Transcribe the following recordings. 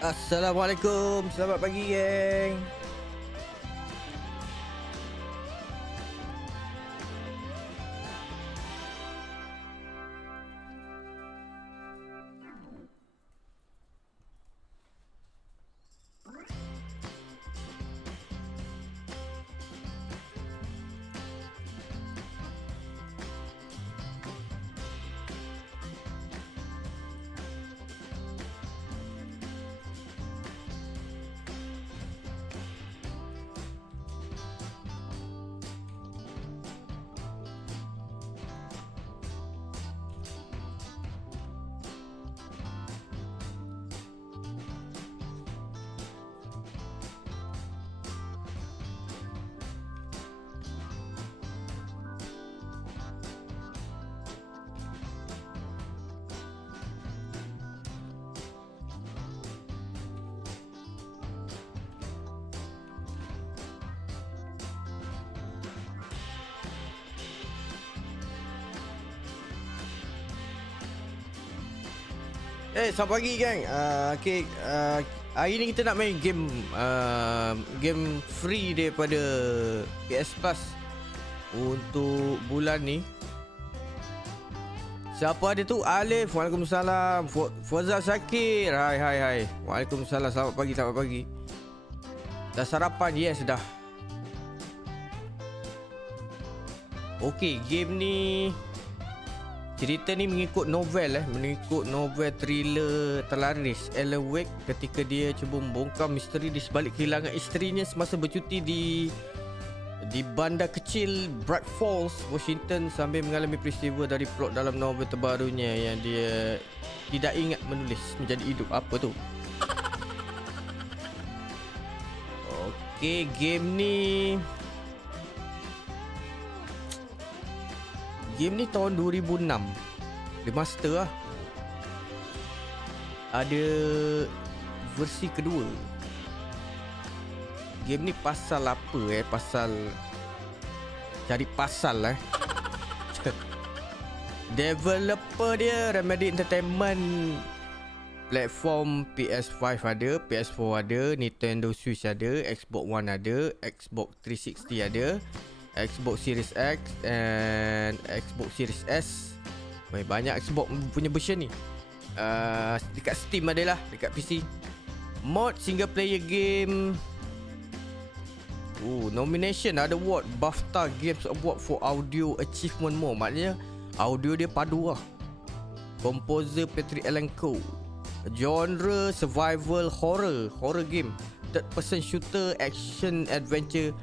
Assalamualaikum, selamat pagi geng. Selamat pagi geng. Hari ni kita nak main game game free daripada PS Plus untuk bulan ni. Siapa ada tu? Alif, waalaikumsalam. Fazal Syakir, hai. Waalaikumsalam, selamat pagi. Dah sarapan? Yes, dah. Okey, game ni cerita ni mengikut novel thriller terlaris Alan Wake ketika dia cuba membongkar misteri di sebalik kehilangan isterinya semasa bercuti di bandar kecil Bright Falls, Washington sambil mengalami peristiwa dari plot dalam novel terbarunya yang dia tidak ingat menulis menjadi hidup. Apa tu? Okey, game ni tahun 2006. Remaster lah. Ada versi kedua. Game ni pasal apa cari pasal Developer dia Remedy Entertainment. Platform PS5 ada, PS4 ada, Nintendo Switch ada, Xbox One ada, Xbox 360 ada, Xbox Series X and Xbox Series S. Banyak Xbox punya version ni. Dekat Steam adalah, dekat PC. Mod single player game. Nomination ada award BAFTA Games Award for Audio Achievement More. Maknanya audio dia padu lah. Composer Patrick Elenco. Genre survival horror game. Third person shooter action adventure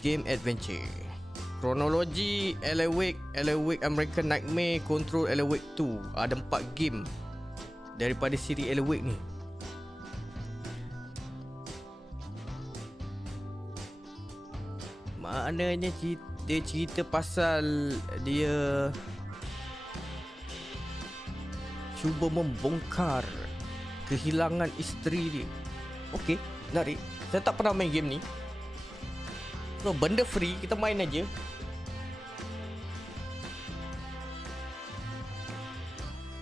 game adventure. Kronologi Alan Wake American Nightmare, Control, Alan Wake 2. Ada 4 game daripada siri Alan Wake ni. Maknanya cerita pasal dia cuba membongkar kehilangan isteri dia. Okey, menarik. Saya tak pernah main game ni. So, benda free, kita main aja.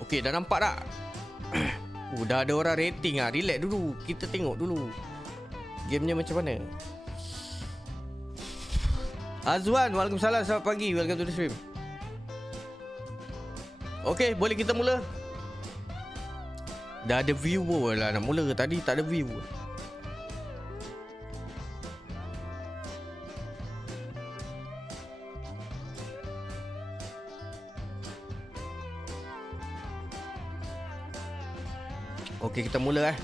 Okey, dah nampak tak? Dah ada orang rating lah. Relax dulu, kita tengok dulu gamenya macam mana. Azwan, waalaikumsalam, selamat pagi. Welcome to the stream. Okey, boleh kita mula. Dah ada viewer lah nak mula. Tadi tak ada viewer. Okey, kita mula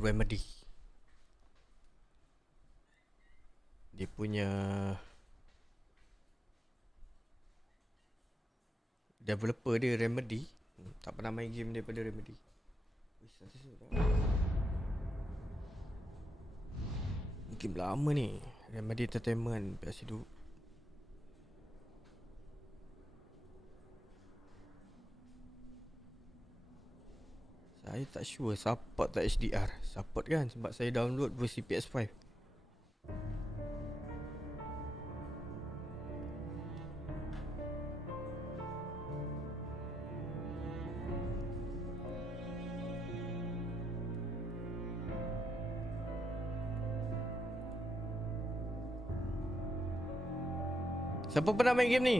Remedy. Dia punya developer dia Remedy. Tak pernah main game daripada Remedy. Game lama ni, Remedy Entertainment biasa dulu. Saya tak sure support tak HDR. Support kan sebab saya download versi PS5. Siapa pernah main game ni?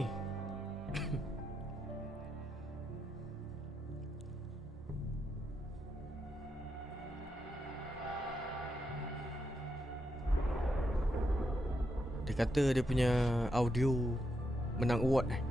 Dia kata dia punya audio menang award eh.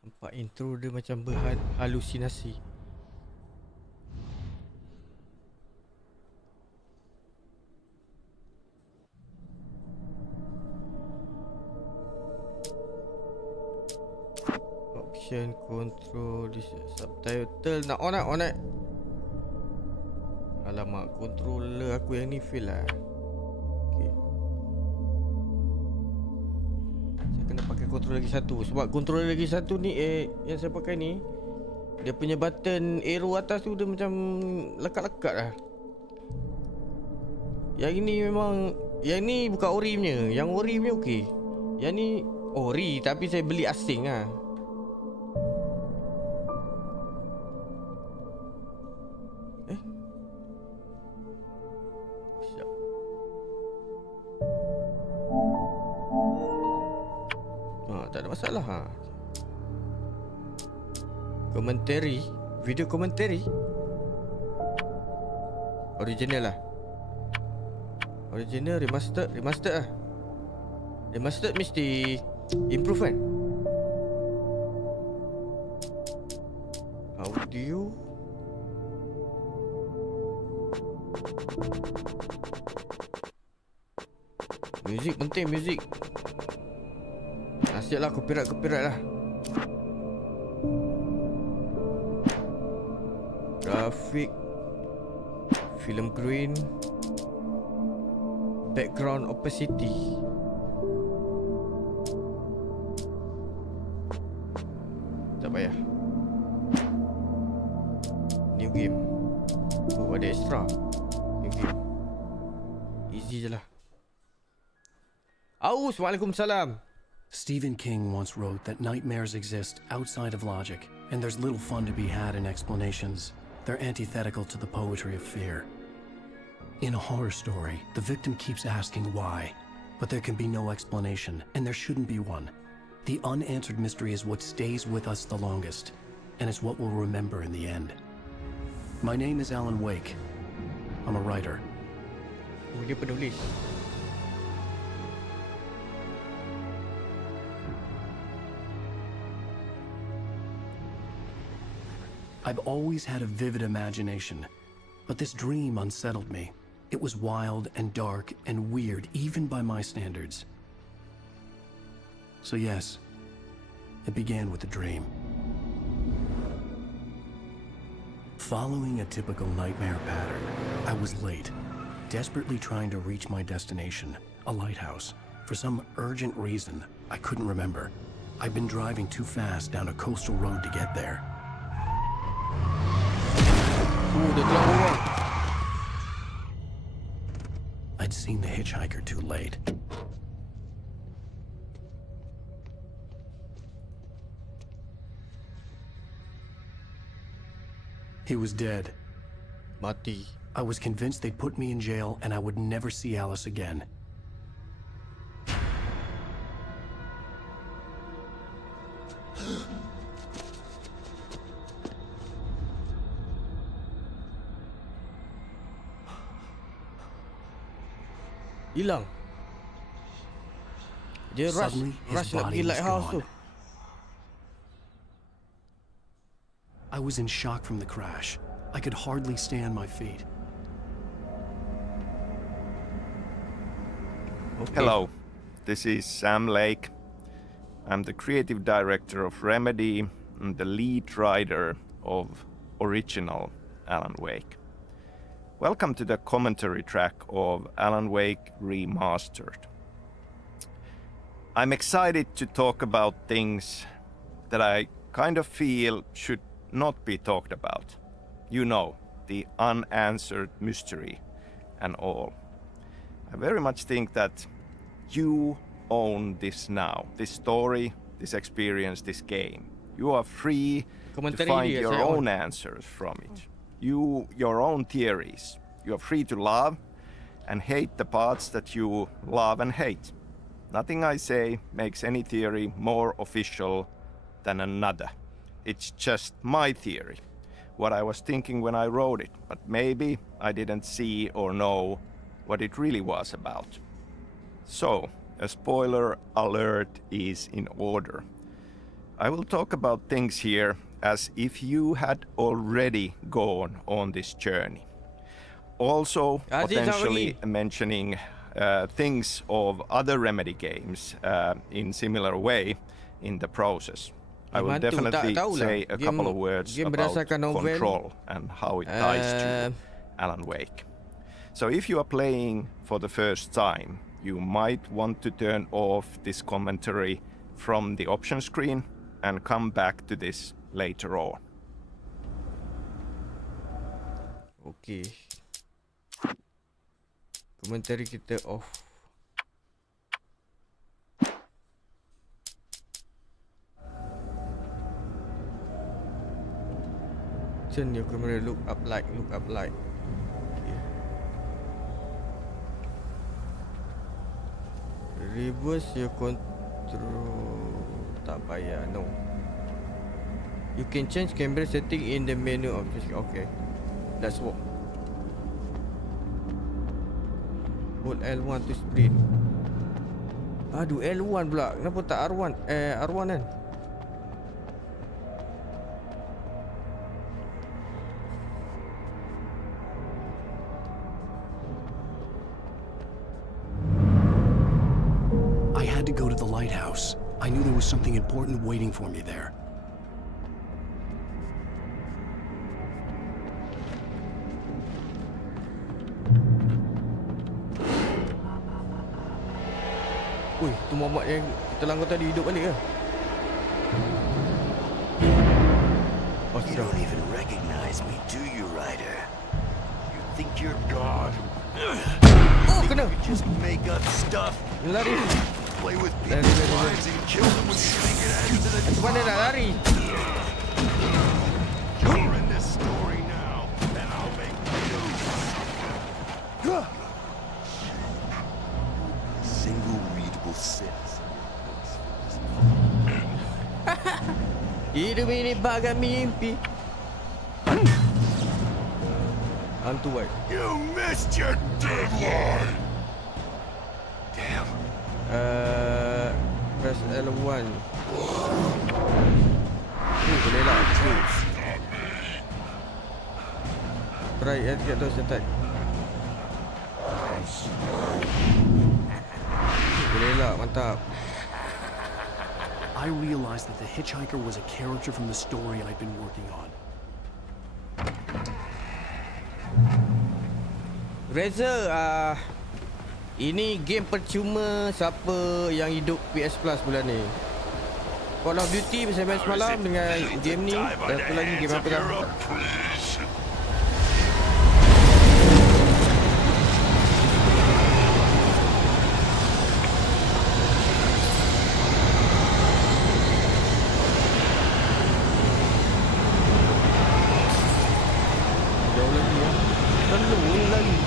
Nampak intro dia macam berhalusinasi. Option control subtitle nak on eh. Alamak, controller aku yang ni fail lah. Okay. Saya kena pakai controller lagi satu. Sebab controller lagi satu ni yang saya pakai ni, dia punya button arrow atas tu dia macam lekat-lekat lah. Yang ini memang, yang ni bukan ori punya. Yang ori punya okey. Yang ni ori tapi saya beli asing lah. Tak ada masalah ha. Commentary, video commentary original lah. Original, remastered lah. Remastered mesti improve kan. Audio music penting, music. Asyik lah, copyright lah. Grafik, film green, background opacity. Tak payah. New game. Oh, ada extra. New game. Easy je lah. Aus, waalaikumsalam. Stephen King once wrote that nightmares exist outside of logic, and there's little fun to be had in explanations. They're antithetical to the poetry of fear. In a horror story, the victim keeps asking why, but there can be no explanation, and there shouldn't be one. The unanswered mystery is what stays with us the longest, and it's what we'll remember in the end. My name is Alan Wake. I'm a writer. Oh, dia penulis. I've always had a vivid imagination, but this dream unsettled me. It was wild and dark and weird, even by my standards. So yes, it began with a dream. Following a typical nightmare pattern, I was late, desperately trying to reach my destination, a lighthouse. For some urgent reason, I couldn't remember. I'd been driving too fast down a coastal road to get there. I'd seen the hitchhiker too late. He was dead. Mati. I was convinced they'd put me in jail and I would never see Alice again. Hilang. Dia rush nak pergi lighthouse tu. I was in shock from the crash. I could hardly stay on my feet. Okay. Hello, this is Sam Lake. I'm the creative director of Remedy, the lead writer of original Alan Wake. Welcome to the commentary track of Alan Wake Remastered. I'm excited to talk about things that I kind of feel should not be talked about. You know, the unanswered mystery and all. I very much think that you own this now, this story, this experience, this game. You are free to find your own answers from it. Your own theories. You are free to love and hate the parts that you love and hate. Nothing I say makes any theory more official than another. It's just my theory, what I was thinking when I wrote it, but maybe I didn't see or know what it really was about. So, a spoiler alert is in order. I will talk about things here as if you had already gone on this journey. Also, potentially mentioning things of other Remedy games in similar way in the process. I will definitely say a couple of words about Control and how it ties to Alan Wake. So if you are playing for the first time, you might want to turn off this commentary from the option screen and come back to this later on. Okay. Commentary kita off. Turn your camera look up light. Okay. Reverse your control. Tak payah, no. You can change camera setting in the menu of this. Okay. Let's walk. Hold L1 to sprint. Aduh, L1 pula. Kenapa tak R1? R1 kan? I had to go to the lighthouse. I knew there was something important waiting for me there. Ui, tu Muhammad yang kita langgar tadi hidup balik ke? Oh, You don't even recognize me, do you, Ryder? You think you're God? Oh, kena! You just make up stuff. Lari! Play with people's lives and kill them when you make it out into the Mana nak lari? You're in this story now, and I'll make you. Single readable sentence. Hidup ini bagai mimpi. Hantu baik. You missed your deadline. Damn. Press L1. Boleh lah. Try attack those attack. Boleh lah, mantap. I realized that the hitchhiker was a character from the story I'd been working on. Reza, ini game percuma siapa yang hidup PS Plus bulan ni. Call of Duty saya main semalam dengan game ni. Dan satu lagi game apa dah? Jauh lagi ya. Terlalu lagi.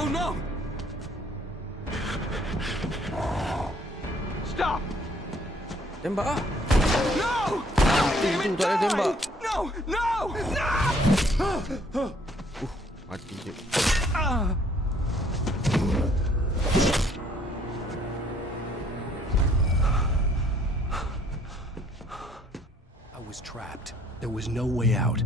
Oh no! Stop! Tembak ah. No! Damn Itu it, tak ada die! tembak. No! No! No! Mati je. I was trapped. There was no way out.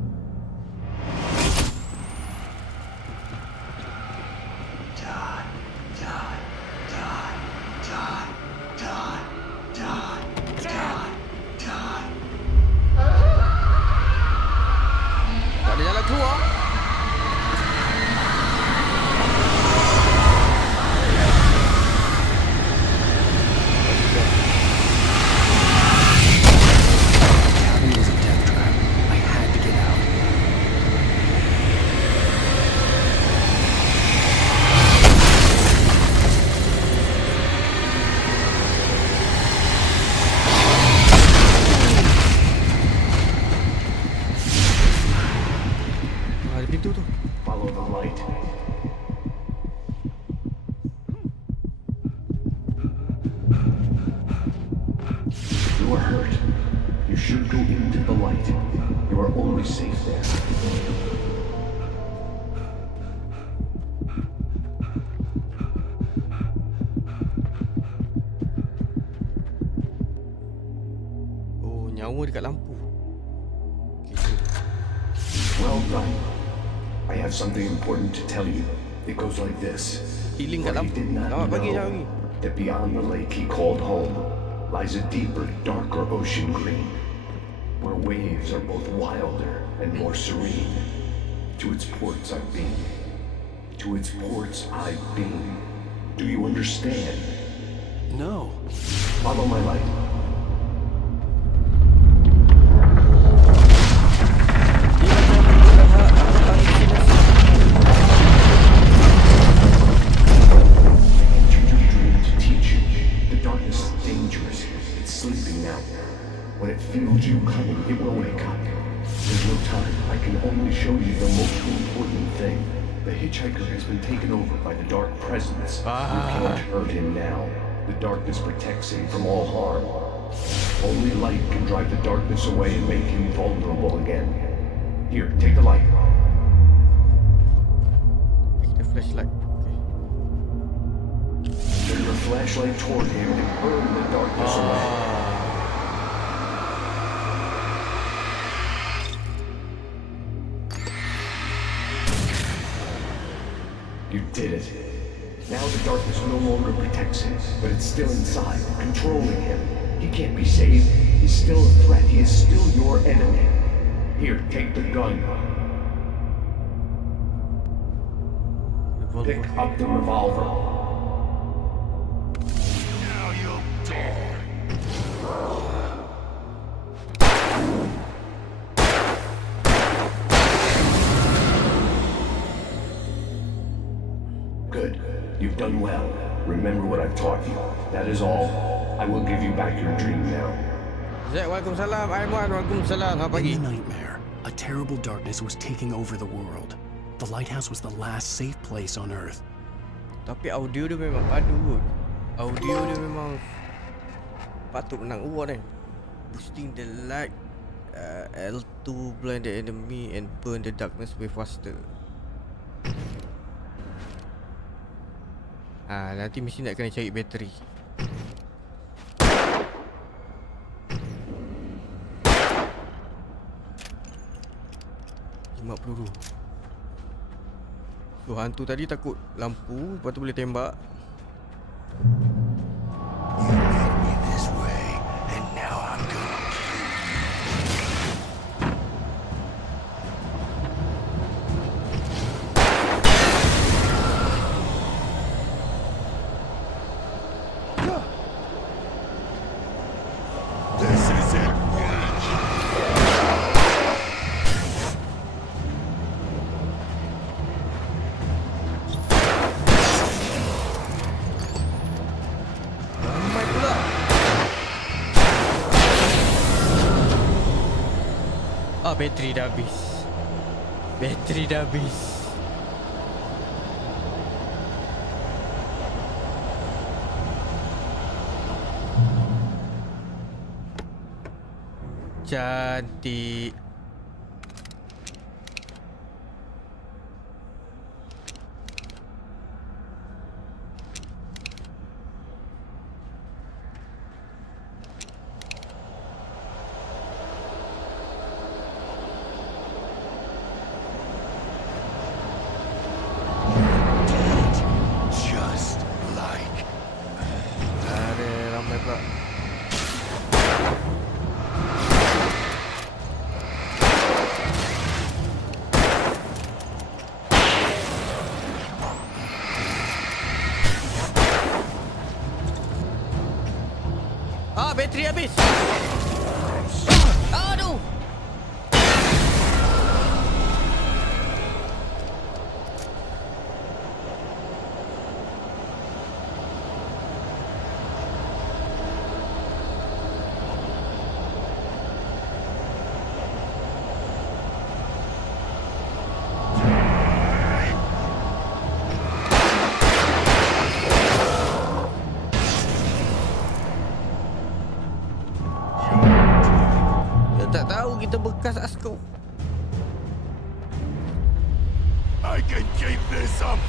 Tak ada jalan keluar. Cabin was a death trap. I had to get out. Ada pintu tu. Follow the light. You are hurt. You should go into the light. You are only safe there. Oh, nyawa dekat lampu. Okay, tu. Well done. I have something important to tell you. It goes like this. Healing For kat he lampu. did not Selamat pagi, know selamat pagi. that beyond the lake he called home lies a deeper, darker ocean green, where waves are both wilder and more serene. To its ports I've been. To its ports I've been. Do you understand? No. Follow my light. Entered your dream to teach you. The darkness is dangerous. It's sleeping now. When it feels you coming, it will wake up. There's no time. I can only show you the most important thing. The hitchhiker has been taken over by the dark presence. You can't hurt him now. The darkness protects him from all harm. Only light can drive the darkness away and make him vulnerable again. Here, take the light. Take the flashlight. Okay. Turn your flashlight toward him and burn the darkness away. You did it. Now the darkness no longer protects him, but it's still inside, controlling him. He can't be saved. He's still a threat. He is still your enemy. Here, take the gun. Pick up the revolver. Now you'll die. Good. You've done well. Remember what I've taught you. That is all. I will give you back your dream now. Zack, waalaikumsalam. Aiman, waalaikumsalam. Selamat pagi. In the nightmare, a terrible darkness was taking over the world. The lighthouse was the last safe place on Earth. Tapi audio dia memang padu kot. Audio dia memang patut menang award kan. Boosting the light, L2 blind the enemy and burn the darkness way faster. Nanti mesti nak kena cari bateri. peluru. So hantu tadi takut lampu, lepas tu boleh tembak. You led me this way, and now I'm gonna This is it. Ramai pula. Bateri dah habis. Bateri dah habis. cantik. Just like Ada ramai pula. Bateri habis. Aduh. Tak tahu kita bekas askar. I can keep this up.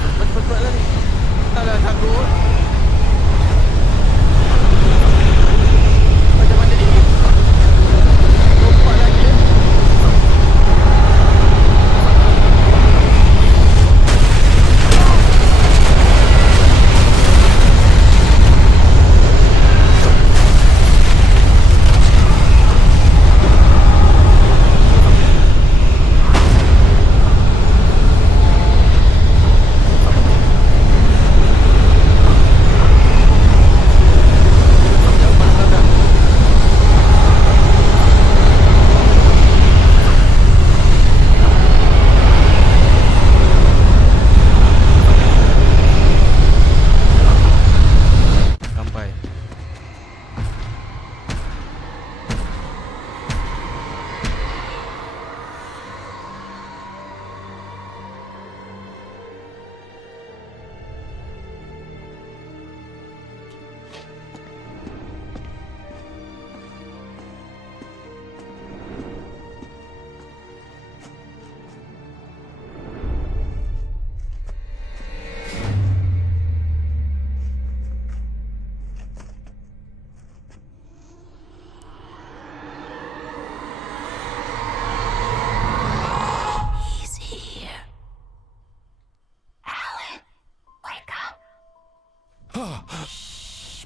Cepat-cepat lari. Alah, takut. Macam mana ni? Lompat lagi ya.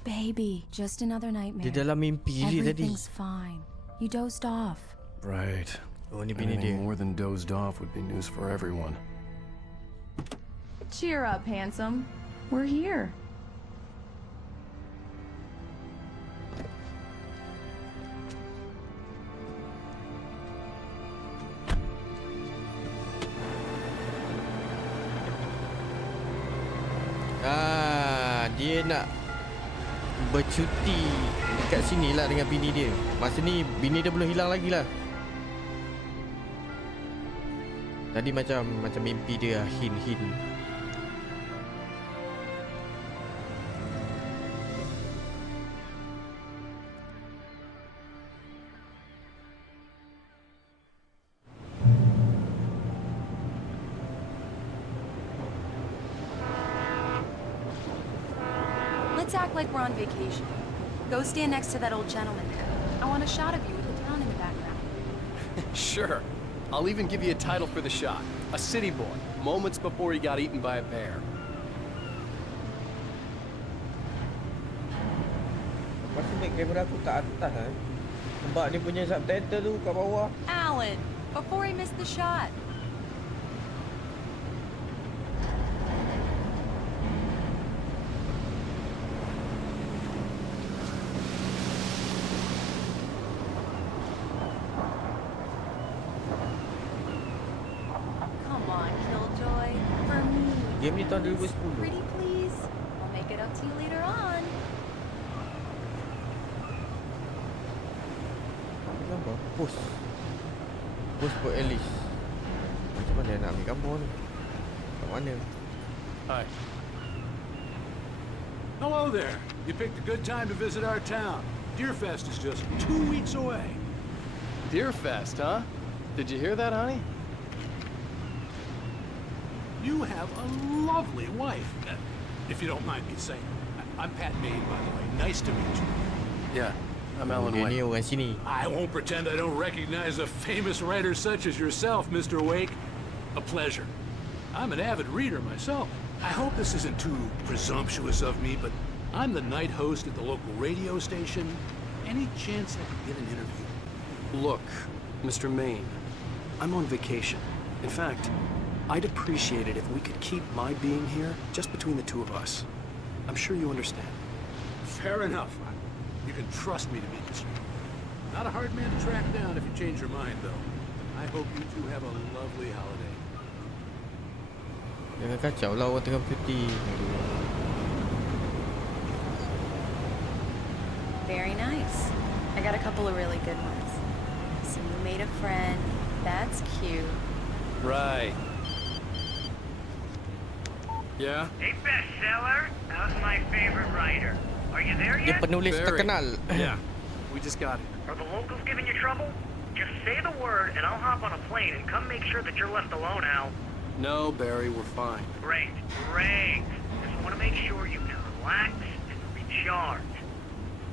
Baby, just another nightmare. Di dalam mimpi dia tadi. Everything's fine. You dozed off. Right. Oh, ni bini dia. Anything more than dozed off would be news for everyone. Cheer up, handsome. We're here. Dia nak bercuti dekat sini lah dengan bini dia. Masa ni bini dia belum hilang lagi lah. Tadi macam mimpi dia hint. Let's act like we're on vacation. Go stand next to that old gentleman there. I want a shot of you with the town in the background. Sure. I'll even give you a title for the shot. A city boy, moments before he got eaten by a bear. Pasal naik kamera aku kat atas lah. Nampak dia punya subtitle tu kat bawah. Alan, before he missed the shot. Game ni tahun 2010. Pretty please. I'll make it up to you later on. Gambar post for Alice. Macam mana nak ambil gambar ni? Kat mana? Hi. Hello there. You picked a good time to visit our town. Deerfest is just 2 weeks away. Deerfest, huh? Did you hear that, honey? You have a lovely wife, if you don't mind me saying. I'm Pat Maine, by the way. Nice to meet you. Yeah, I'm Alan Dia ni Wake. orang sini. I won't pretend I don't recognize a famous writer such as yourself, Mr. Wake. A pleasure. I'm an avid reader myself. I hope this isn't too presumptuous of me, but I'm the night host at the local radio station. Any chance I could get an interview? Look, Mr. Maine, I'm on vacation. In fact, I'd appreciate it if we could keep my being here just between the two of us. I'm sure you understand. Fair enough. You can trust me to be discreet. Not a hard man to track down if you change your mind, though. I hope you two have a lovely holiday. Jangan kacau lah orang tengah cuti. Very nice. I got a couple of really good ones. So you made a friend. That's cute. Right. Yeah? Hey, bestseller. How's my favorite writer? Are you there Dia yet? penulis terkenal. Yeah, we just got it. Are the locals giving you trouble? Just say the word and I'll hop on a plane and come make sure that you're left alone, Al. No, Barry, we're fine. Great, great. Just want to make sure you can relax and recharge.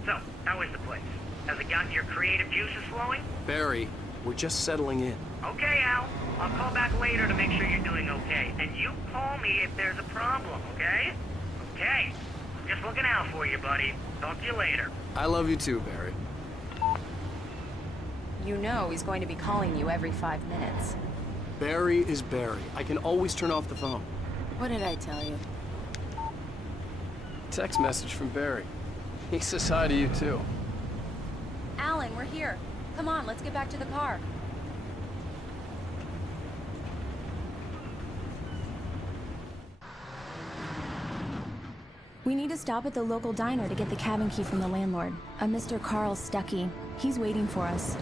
So, how is the place? Has it gotten your creative juices flowing? Barry, we're just settling in. Okay, Al. I'll call back later to make sure you're doing okay. And you call me if there's a problem, okay? Okay. Just looking out for you, buddy. Talk to you later. I love you too, Barry. You know he's going to be calling you every 5 minutes. Barry is Barry. I can always turn off the phone. What did I tell you? Text message from Barry. He says hi to you too. Alan, we're here. Come on, let's get back to the car. We need to stop at the local diner to get the cabin key from the landlord, a Mr. Carl Stuckey. He's waiting for us.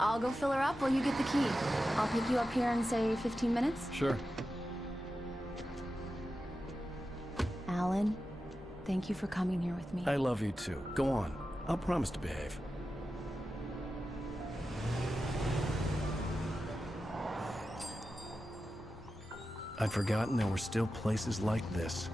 I'll go fill her up while you get the key. I'll pick you up here in, say, 15 minutes? Sure. Alan, thank you for coming here with me. I love you too. Go on. I'll promise to behave. I'd forgotten there were still places like this.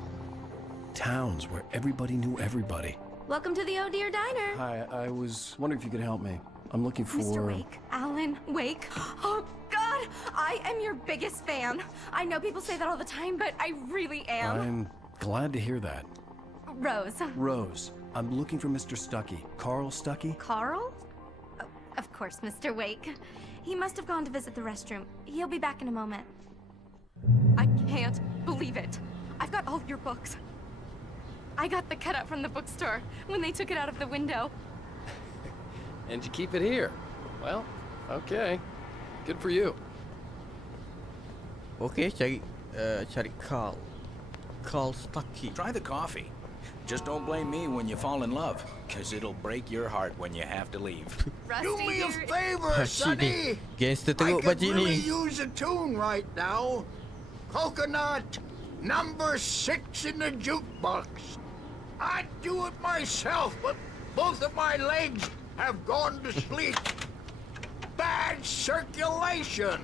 Towns where everybody knew everybody. Welcome to the Oh Dear Diner. Hi, I was wondering if you could help me. I'm looking for... Mr. Wake. Alan Wake. Oh, God! I am your biggest fan. I know people say that all the time, but I really am. I'm glad to hear that. Rose. Rose, I'm looking for Mr. Stuckey. Carl Stuckey? Carl? Oh, of course, Mr. Wake. He must have gone to visit the restroom. He'll be back in a moment. I can't believe it. I've got all your books. I got the cutout from the bookstore when they took it out of the window. And you keep it here. Well, okay. Good for you. Okay, cari Carl Stuckey. Try the coffee. Just don't blame me when you fall in love, because it'll break your heart when you have to leave. Do me a favor, Pakcik ni. Sonny. Gangster I teruk could pakcik really ni. use a tune right now. Coconut, number 6 in the jukebox. I'd do it myself, but both of my legs have gone to sleep. Bad circulation.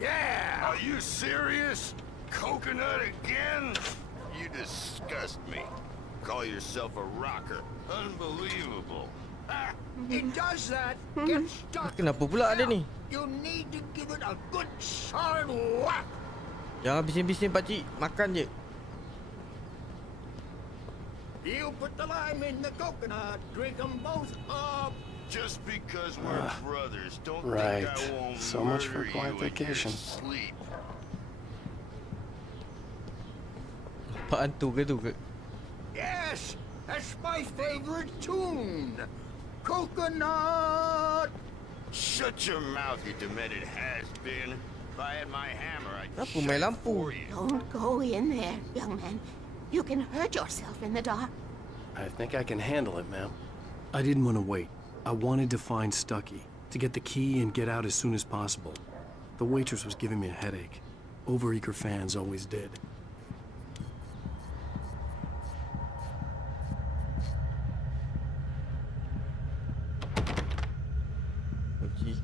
Yeah. Are you serious? Coconut again? You disgust me. Call yourself a rocker. Unbelievable. It does that. Get stuck. Kenapa pula ada ni? You need to give it a good solid whack. Jangan bising-bising pakcik. Makan je. You put the lime in the coconut. Drink them both up. Just because we're brothers, don't Right. think I won't So much for a murder quiet you in your vacation. sleep. Pak hantu ke tu ke? Yes, that's my favorite tune. Coconut. Shut your mouth, you demented has-been. If I had my hammer, I'd Kenapa shut main it lampu? for you. Don't go in there, young man. You can hurt yourself in the dark. I think I can handle it, ma'am. I didn't want to wait. I wanted to find Stuckey, to get the key and get out as soon as possible. The waitress was giving me a headache. Overeager fans always did. Kunci.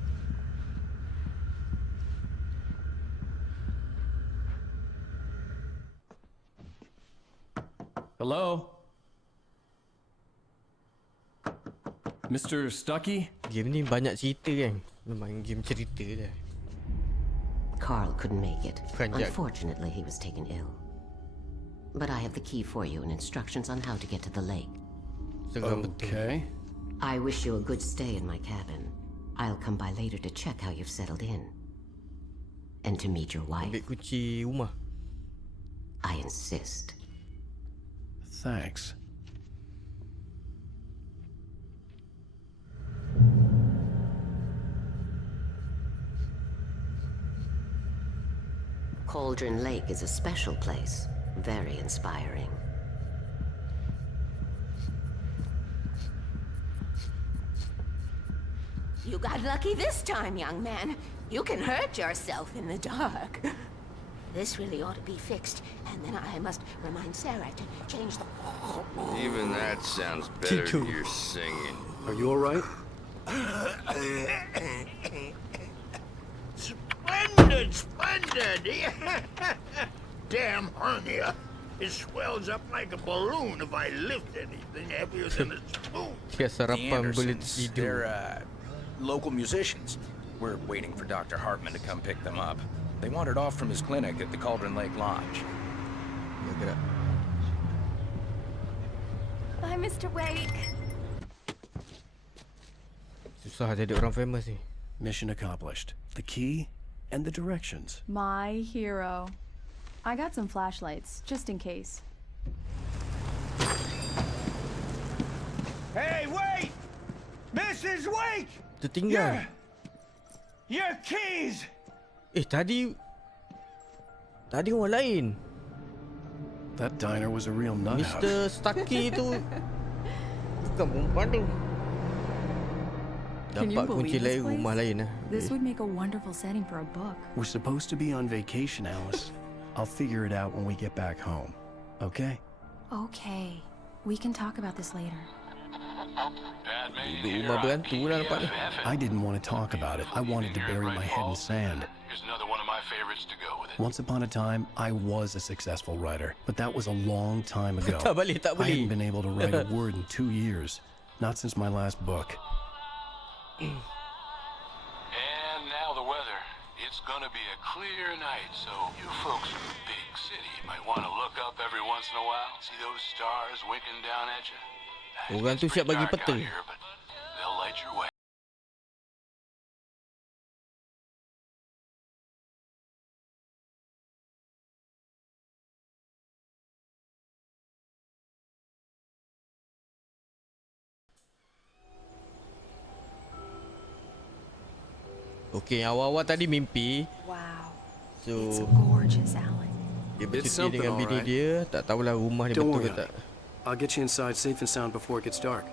Hello? Mr. Stuckey? Game ni banyak cerita kan. Memang game cerita dah. Carl couldn't make it. Franjak. Unfortunately, he was taken ill. But I have the key for you and instructions on how to get to the lake. Okay. I wish you a good stay in my cabin. I'll come by later to check how you've settled in. And to meet your wife. Ambil kunci rumah. I insist. Thanks. Cauldron Lake is a special place. Very inspiring. You got lucky this time, young man. You can hurt yourself in the dark. This really ought to be fixed, and then I must remind Sarah to change the... Even that sounds better than your singing. Are you alright? Splendid, splendid! Damn hernia. It swells up like a balloon if I lift anything heavier than a spoon. The Andersons, they're local musicians. We're waiting for Dr. Hartman to come pick them up. They wandered off from his clinic at the Cauldron Lake Lodge. Bye, Mr. Wake. Susah jadi orang famous ni. Mission accomplished. The key and the directions. My hero. I got some flashlights, just in case. Hey, wait! Mrs. Wake! Tertinggal. Your keys! Tadi orang lain. That diner was a real nut house. Mr. Stuckey tu bukan perempuan tu. Can you Dapat kunci believe lain this rumah place? lain lah. This would make a wonderful setting for a book. We're supposed to be on vacation, Alice. I'll figure it out when we get back home. Okay? Okay. We can talk about this later. Rumah berhantu lah nampak ni. I didn't want to talk about it. I wanted to bury my head in sand. Here's another one of my favorites to go with it. Once upon a time, I was a successful writer, but that was a long time ago. Tak boleh. I hadn't been able to write a word in 2 years. Not since my last book. And now the weather. It's gonna be a clear night, so you folks in the big city might want to look up every once in a while. See those stars winking down at you? Orang tu siap bagi peta. They'll light your way. Okey, awal-awal tadi mimpi. Wow. So It's gorgeous, Alan. dia It's bercuti something, dengan bini alright. dia. Tak tahulah rumah ni Don't betul worry, ke tak. I'll get you inside safe and sound before it gets dark.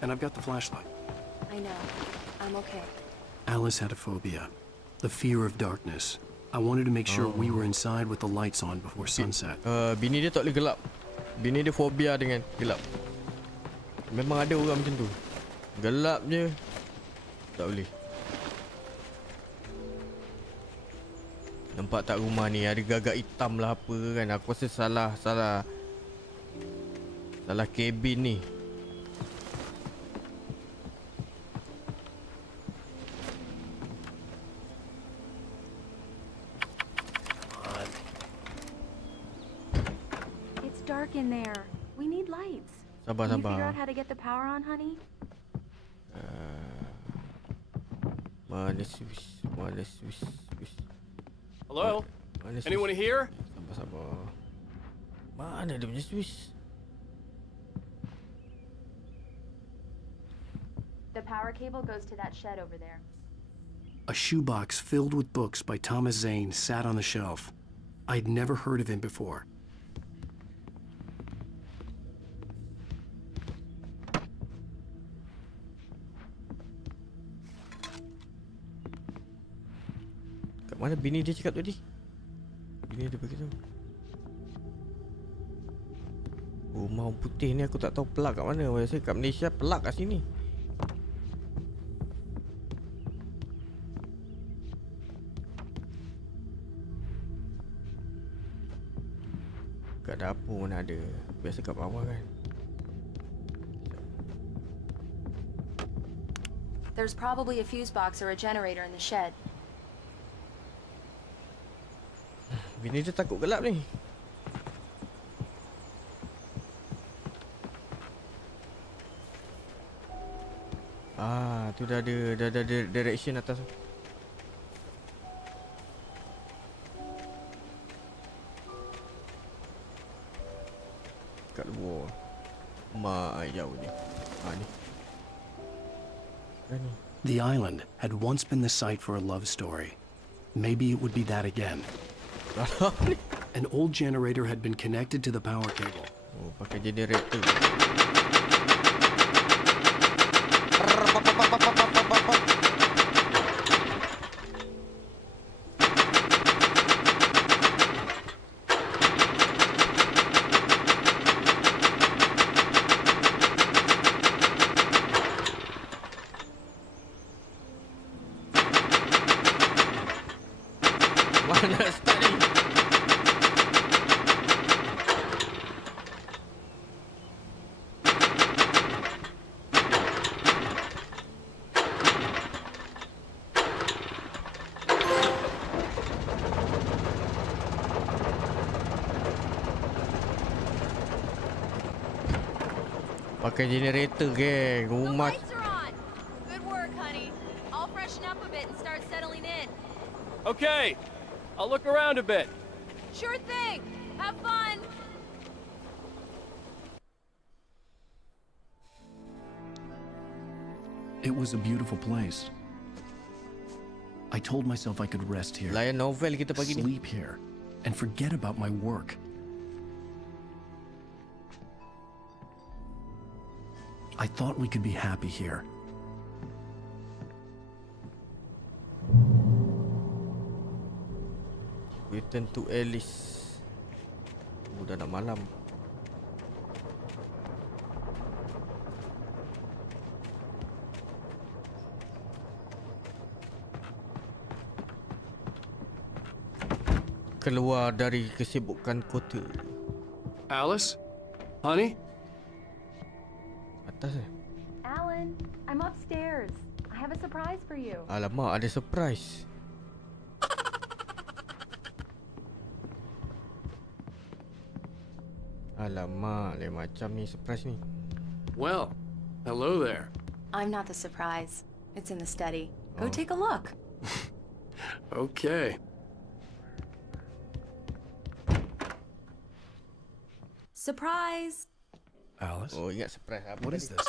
And I've got the flashlight. I know. I'm okay. Alice had a phobia. The fear of darkness. I wanted to make sure we were inside with the lights on before sunset. Bini dia tak boleh gelap. Bini dia fobia dengan gelap. Memang ada orang macam tu. Gelap je tak boleh. Nampak tak rumah ni ada gagak hitam lah apa kan. Aku rasa salah kabin ni. It's dark in there. We need lights. Sabar, Can you sabar. figure out how to get the power on, honey? Mana switch? Mana switch? Hello? Mana switch? Anyone here? Sabar. Mana dia punya switch? The power cable goes to that shed over there. A shoebox filled with books by Thomas Zane sat on the shelf. I'd never heard of him before. Kat mana bini dia cakap tadi? ni dia begitu. Rumah orang putih ni aku tak tahu pelak kat mana. Biasa kat Malaysia pelak kat sini. Kat dapur mana ada. Biasa kat bawah kan. There's probably a fuse box or a generator in the shed. Bini dia takut gelap ni. Tu dah ada direction atas. Kat luar. Jauh ni. Ni. The island had once been the site for a love story. Maybe it would be that again. An old generator had been connected to the power cable. Oh, pakai generator. Mana start ni? Pakai generator, geng. Rumah. Good work, honey. I'll freshen up a bit and start settling in. Okay. I'll look around a bit. Sure thing. Have fun. It was a beautiful place. I told myself I could rest here, Layan novel kita pagi ni. sleep here, and forget about my work. I thought we could be happy here. Return to Alice. Dah nak malam. Keluar dari kesibukan kota. Alice? Honey? Atas Alan, I'm upstairs. I have a surprise for you. Alamak, ada surprise. Alamak, lain macam ni surprise ni. Well, hello there. I'm not the surprise. It's in the study. Go take a look. Okay. Surprise! Alice? Oh, ingat surprise apa What tadi? is this?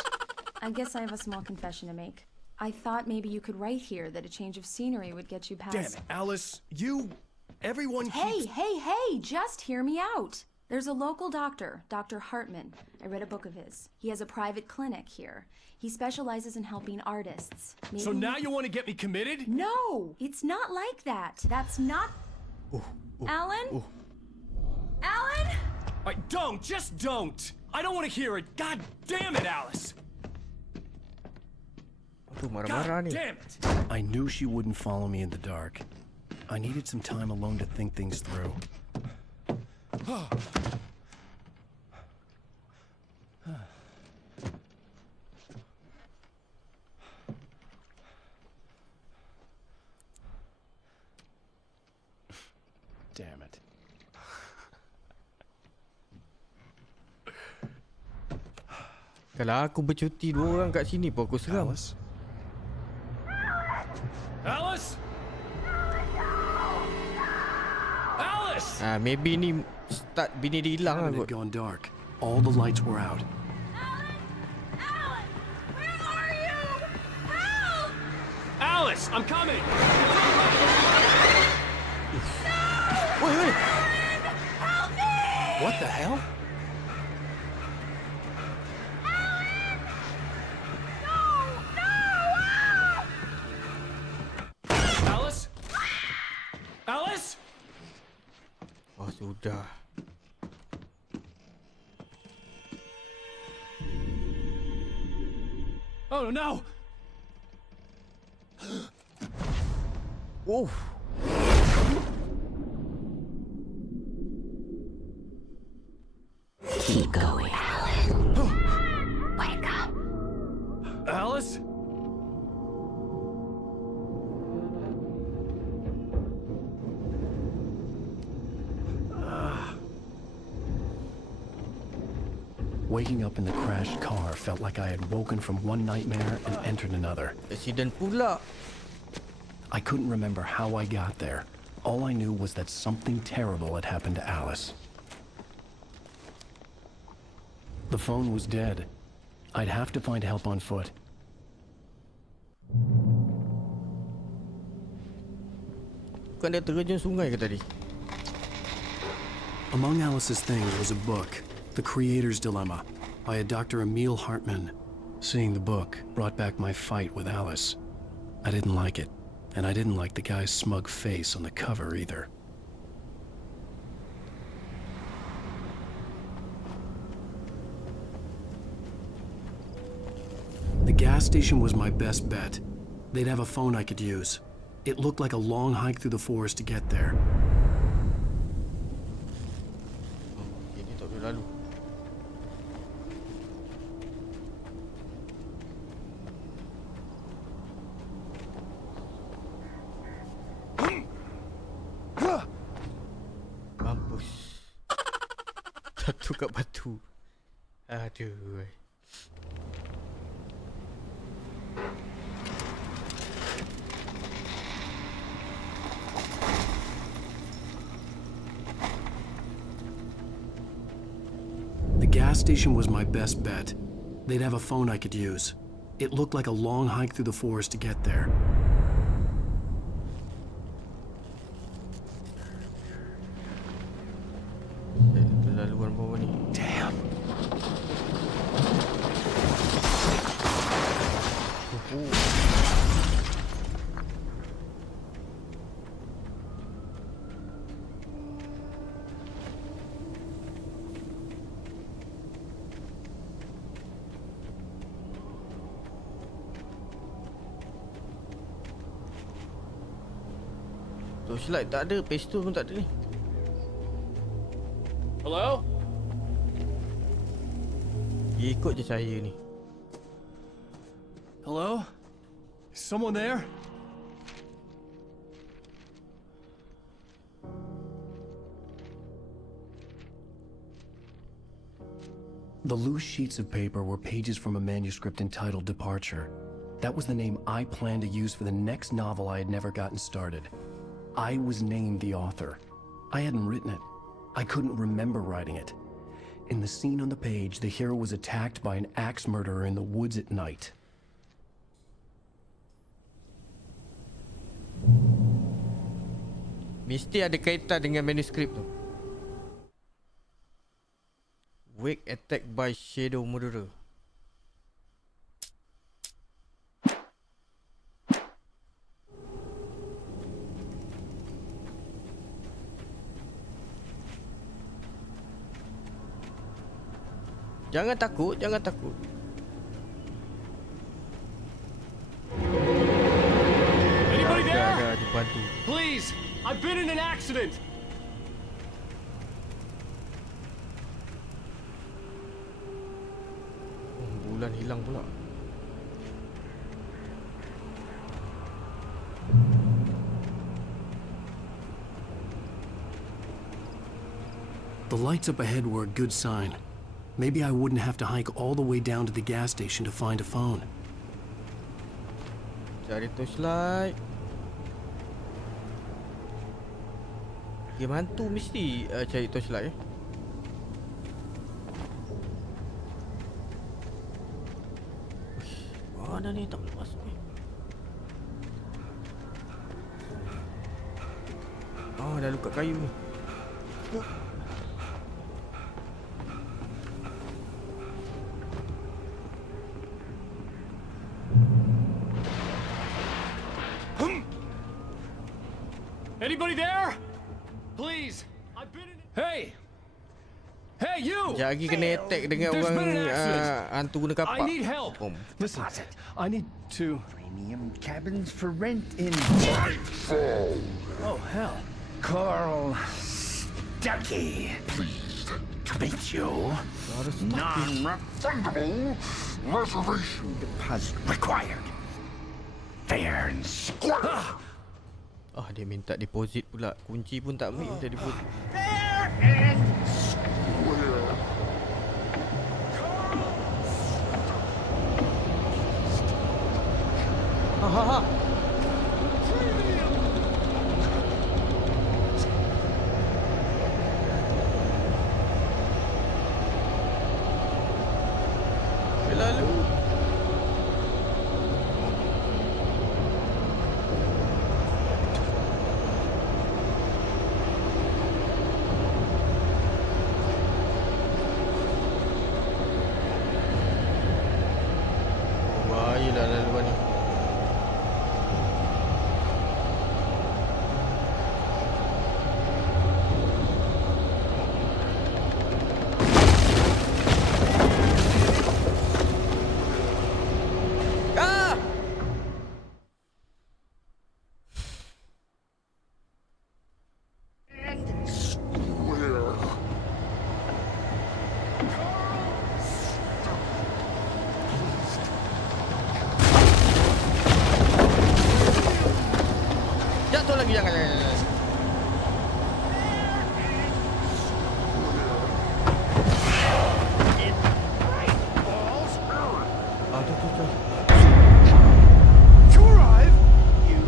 I guess I have a small confession to make. I thought maybe you could write here that a change of scenery would get you past... Damn it, Alice. Everyone Hey, keeps... hey, just hear me out. There's a local doctor, Dr. Hartman. I read a book of his. He has a private clinic here. He specializes in helping artists. So now you want to get me committed? No, it's not like that. That's not... Alan? Alan? Just don't! I don't want to hear it! God damn it, Alice! Marah-marah ni. Damn it! I knew she wouldn't follow me in the dark. I needed some time alone to think things through. Damn it. Kalau aku bercuti 2 orang kat sini pun aku seram. Alice? Alice? Alice! Maybe ni start bini dia hilang lah kot. It had gone dark. All the lights were out. Alice, I'm coming! Wait. Help me! What the hell? Alice? Alice? Sudah. Oh no! Oh. Keep going, Alice. Wake up. Alice? Waking up in the crashed car felt like I had woken from one nightmare and entered another. Accident pula. I couldn't remember how I got there. All I knew was that something terrible had happened to Alice. The phone was dead. I'd have to find help on foot. Bukan dia terjun sungai ke tadi? Among Alice's things was a book, The Creator's Dilemma, by a Dr. Emil Hartman. Seeing the book brought back my fight with Alice. I didn't like it, and I didn't like the guy's smug face on the cover either. The gas station was my best bet. They'd have a phone I could use. It looked like a long hike through the forest to get there. Ini tak boleh lalu. Mampus. Jatuh kat batu. Aduh. The gas station was my best bet. They'd have a phone I could use. It looked like a long hike through the forest to get there. Laluan bawah ni. Damn. Torchlight tak ada, pistol pun tak ada ni. Hello? Dia ikut je cahaya ni. Hello? Is someone there? The loose sheets of paper were pages from a manuscript entitled Departure. That was the name I planned to use for the next novel I had never gotten started. I was named the author. I hadn't written it. I couldn't remember writing it. In the scene on the page, the hero was attacked by an axe murderer in the woods at night. Mesti ada kaitan dengan manuskrip tu. Wake attack by shadow murderer. Jangan takut, jangan takut. Anybody there? Ada dibantu. Please, I've been in an accident. Bulan hilang pula. The lights up ahead were a good sign. Maybe I wouldn't have to hike all the way down to the gas station to find a phone. Cari torchlight. Game hantu mesti cari torchlight. Mana ni, tak boleh masuk ni. Oh, dah luka kayu ni. Anybody there? Please, I've been in... Hey! Hey, you! Sekejap lagi kena attack dengan There's orang been an accident. hantu guna kapak. I need help. Listen, I need to... Premium cabins for rent in Nightfall. Oh, hell. Carl Stucky. Pleased to meet you. Non-refundable reservation deposit required. Fair and square. Dia minta deposit pula. Kunci pun tak ambil, minta deposit. Fair and square. Ha. Lalu bahayalah laluan ni. Jatuh lagi, jangan. Tu. To arrive, you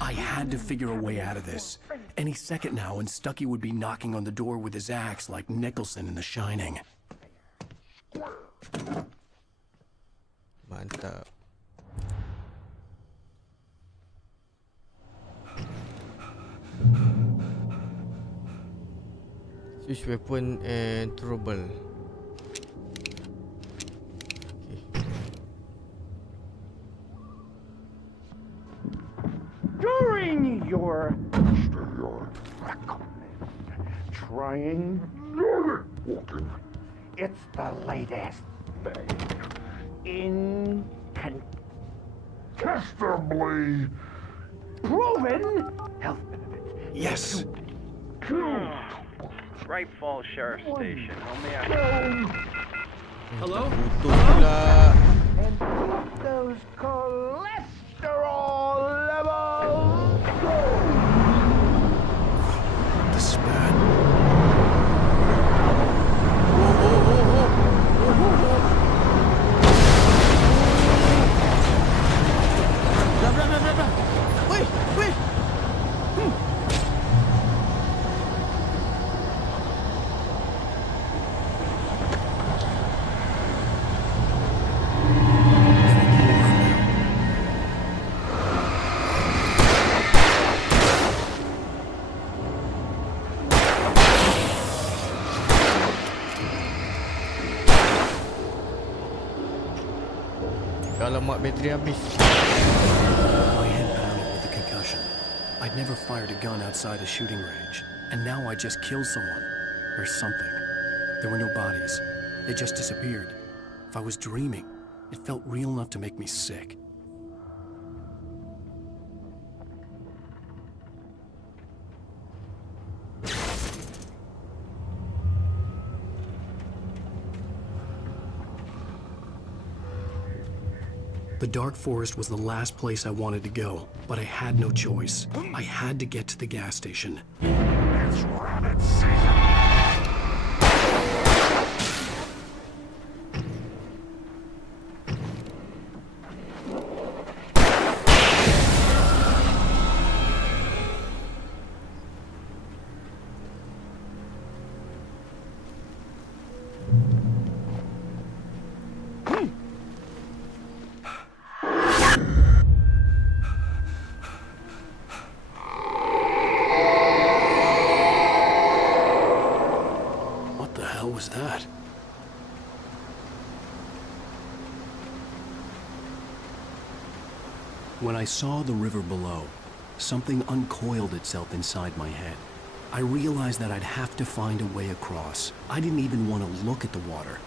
I had to figure a way out of this. Any second now, and Stucky would be knocking on the door with his axe like Nicholson in The Shining. Mantap. Switch weapon and trouble. During your trying walking, it's the latest thing. Incontestably proven health benefits. Yes. Bright Falls Sheriff Station. Hello? And keep those cholesterol levels going. The spat. Blah. Wait. Alamak, bateri habis. My head pounded with the concussion. I'd never fired a gun outside a shooting range, and now I just killed someone. Or something. There were no bodies. They just disappeared. If I was dreaming, it felt real enough to make me sick. The dark forest was the last place I wanted to go, but I had no choice. I had to get to the gas station. It's rabbit season. When I saw the river below, something uncoiled itself inside my head. I realized that I'd have to find a way across. I didn't even want to look at the water.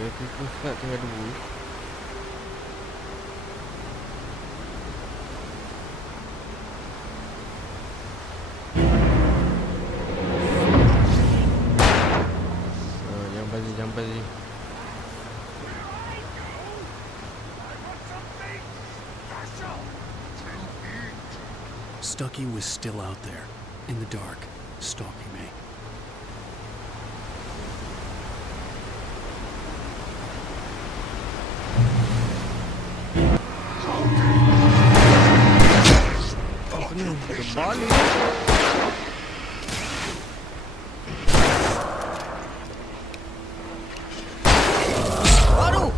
Aku nak tengah dulu. Jangan balik. Stucky was still out there, in the dark, stalking me. Kembali. Aduh.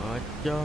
Aja.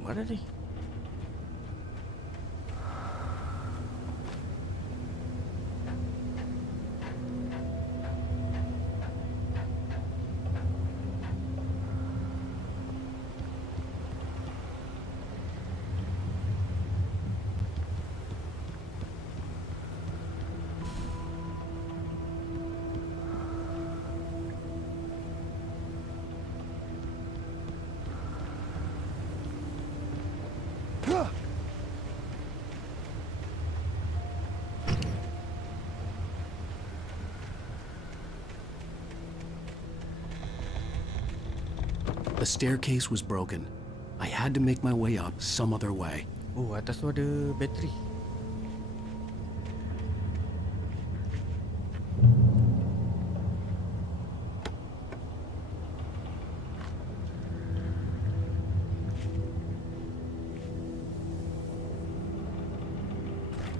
Mana ni? The staircase was broken. I had to make my way up some other way. Oh, atas tu ada bateri.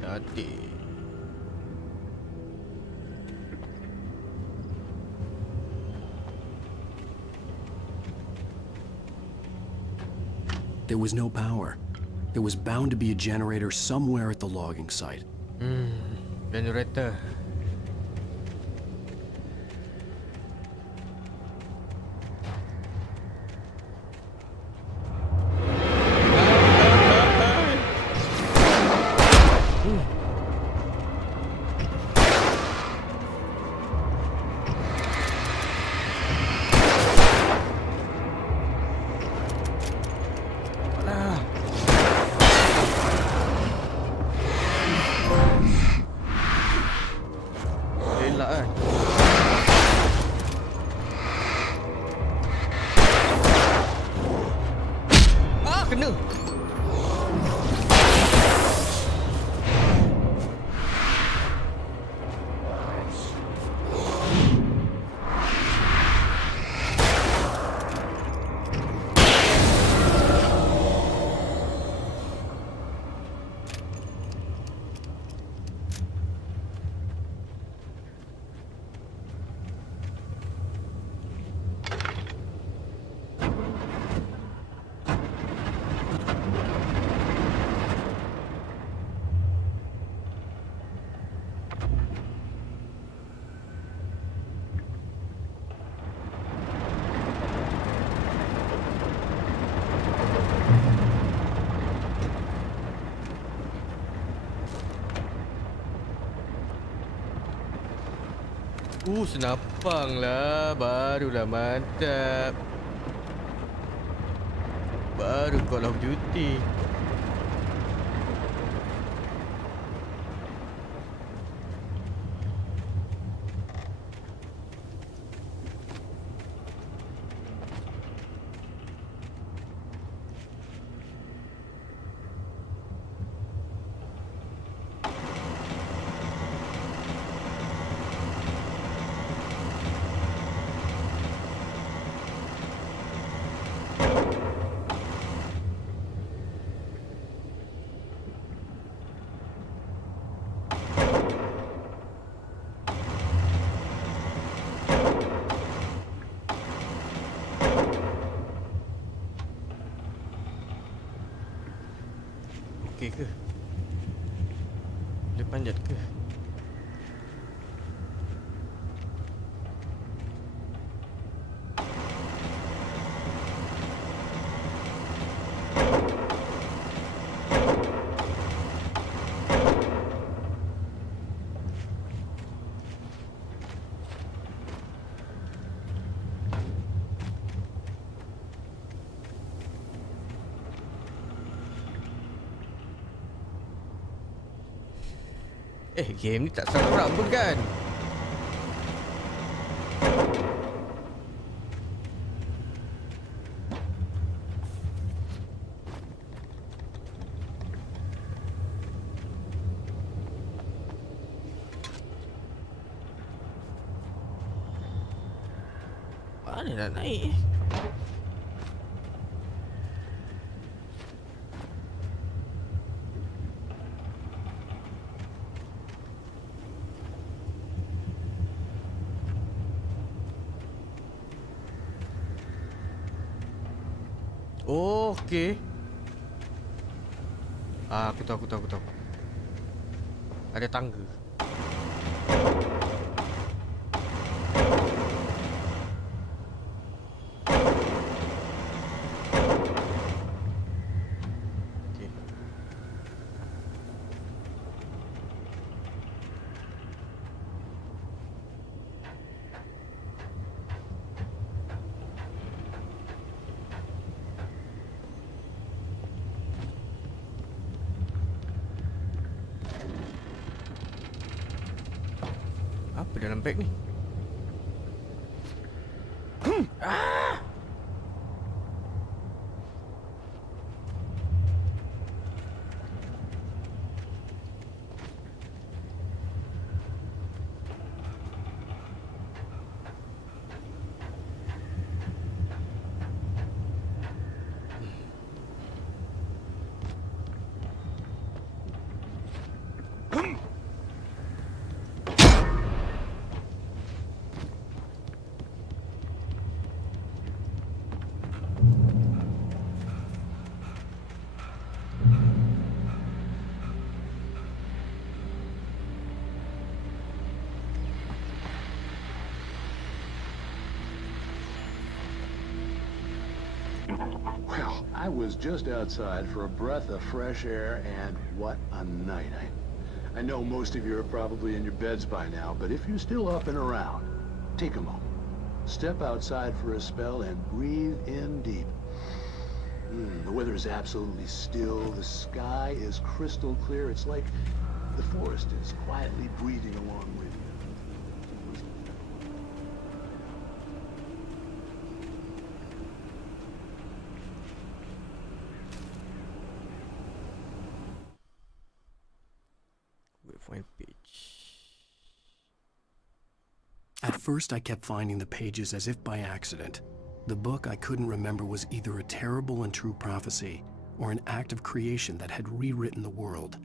Adik. There was no power. There was bound to be a generator somewhere at the logging site. Generator. Kena. Senapang lah. Barulah mantap. Baru Call of Duty. Okey ke? Boleh panjat ke? Game ni tak seram pun kan? Mana nak naik? Oh, okey. Aku tahu. Ada tangga. Okey. Apa dalam beg ni? Ah! Well, I was just outside for a breath of fresh air, and what a night. I know most of you are probably in your beds by now, but if you're still up and around, take a moment. Step outside for a spell and breathe in deep. The weather is absolutely still. The sky is crystal clear. It's like the forest is quietly breathing along with you. At first, I kept finding the pages as if by accident. The book I couldn't remember was either a terrible and true prophecy or an act of creation that had rewritten the world.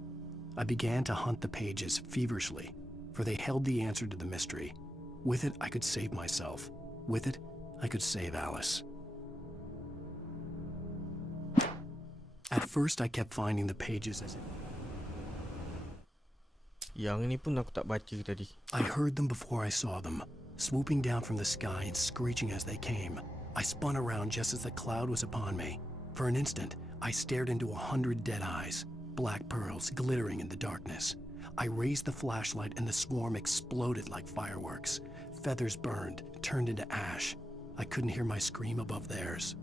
I began to hunt the pages feverishly, for they held the answer to the mystery. With it, I could save myself. With it, I could save Alice. At first, I kept finding the pages as if... Yang ni pun aku tak baca tadi. I heard them before I saw them, swooping down from the sky and screeching as they came. I spun around just as the cloud was upon me. For an instant, I stared into 100 dead eyes, black pearls glittering in the darkness. I raised the flashlight and the swarm exploded like fireworks. Feathers burned, turned into ash. I couldn't hear my scream above theirs.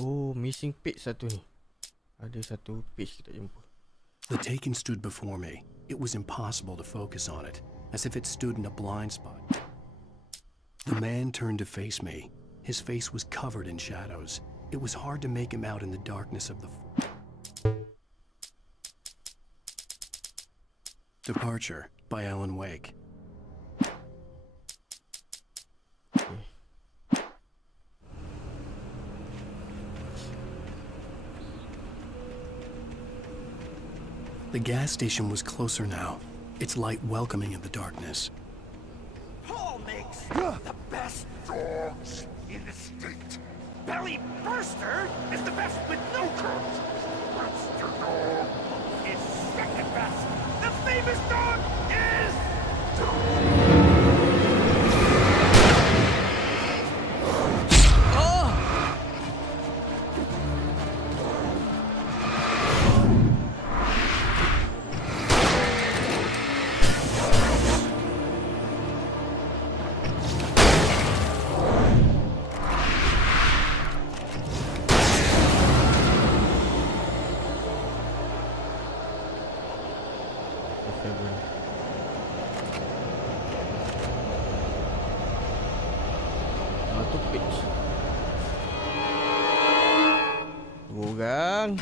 Oh, missing page satu ni. Ada satu page kita jumpa. The Taken stood before me. It was impossible to focus on it, as if it stood in a blind spot. The man turned to face me. His face was covered in shadows. It was hard to make him out in the darkness of the... Departure by Alanwake. The gas station was closer now, its light welcoming in the darkness. Paul makes the best dogs in the state. Belly Burster is the best with no curls. Monster Dog is second best. The famous dog is... Satu page. Dua orang.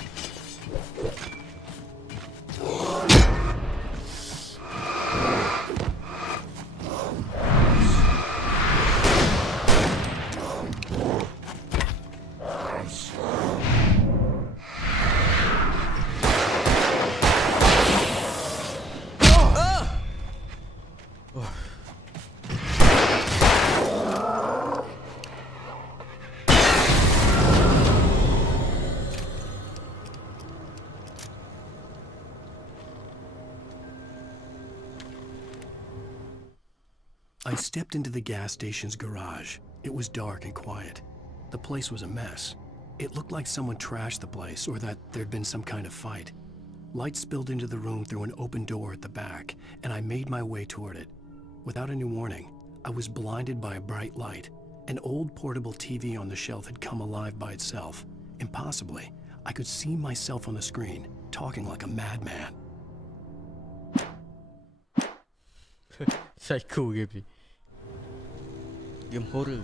I stepped into the gas station's garage. It was dark and quiet. The place was a mess. It looked like someone trashed the place or that there'd been some kind of fight. Light spilled into the room through an open door at the back, and I made my way toward it. Without any warning, I was blinded by a bright light. An old portable TV on the shelf had come alive by itself. Impossibly, I could see myself on the screen, talking like a madman. Psycho game ni. Game horror.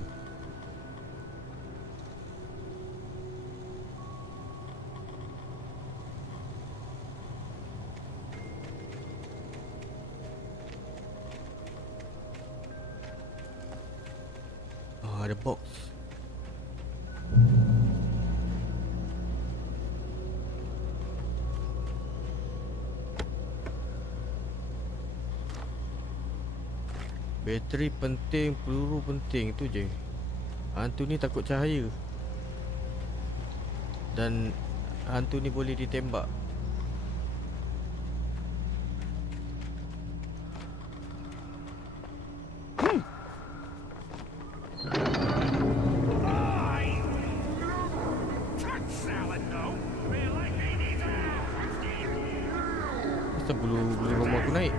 Oh, ada box. Bateri penting, peluru penting, tu je. Hantu ni takut cahaya. Dan hantu ni boleh ditembak. Kenapa bulu roma aku naik?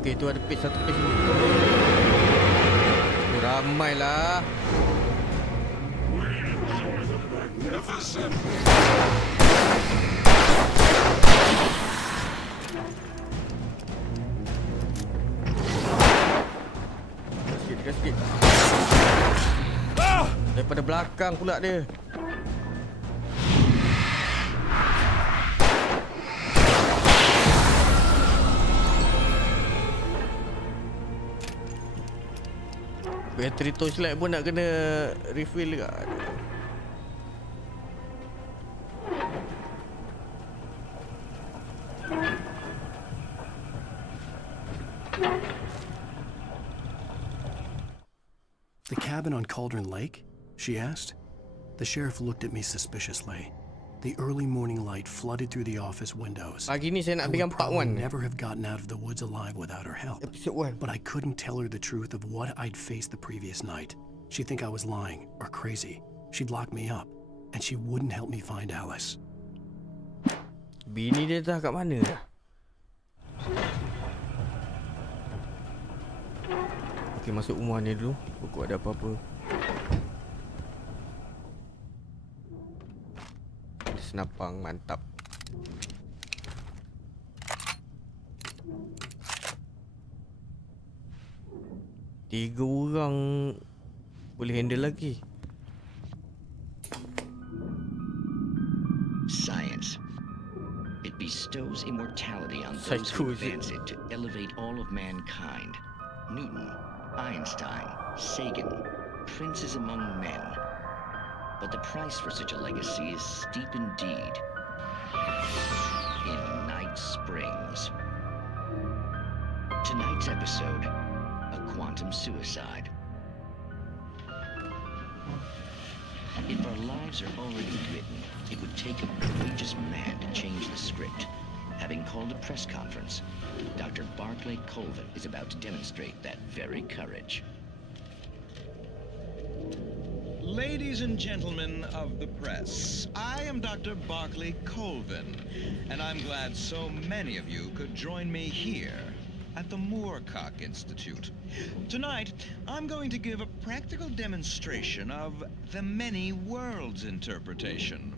Okey, tu ada page, satu page ni. Ramai lah. Dekat sikit. Daripada belakang pula dia. Bateri torchlight pun nak kena refill juga. The cabin on Cauldron Lake? She asked. The sheriff looked at me suspiciously. The early morning light flooded through the office windows. Pagi ni saya nak pegang part 1. Never have gotten out of the woods alive without her help. Episode 1. But I couldn't tell her the truth of what I'd faced the previous night. She'd think I was lying or crazy. She'd lock me up, and she wouldn't help me find Alice. Bini dia dah kat mana dah? Okay, masuk rumah ni dulu. Pokok ada apa-apa. Senapang, mantap. Tiga orang boleh handle lagi. Science. It bestows immortality on those who advance it to elevate all of mankind. Newton, Einstein, Sagan, princes among men. But the price for such a legacy is steep indeed. In Night Springs. Tonight's episode, a quantum suicide. If our lives are already written, it would take a courageous man to change the script. Having called a press conference, Dr. Barclay Colvin is about to demonstrate that very courage. Ladies and gentlemen of the press, I am Dr. Barclay Colvin, and I'm glad so many of you could join me here at the Moorcock Institute. Tonight, I'm going to give a practical demonstration of the many worlds interpretation.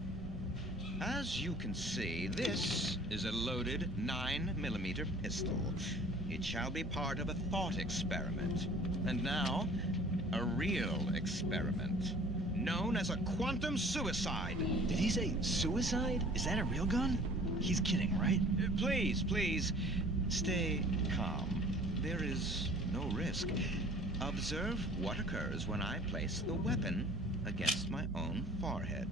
As you can see, this is a loaded 9mm pistol. It shall be part of a thought experiment. And now, a real experiment, known as a quantum suicide. Did he say suicide? Is that a real gun? He's kidding, right? Please, stay calm. There is no risk. Observe what occurs when I place the weapon against my own forehead.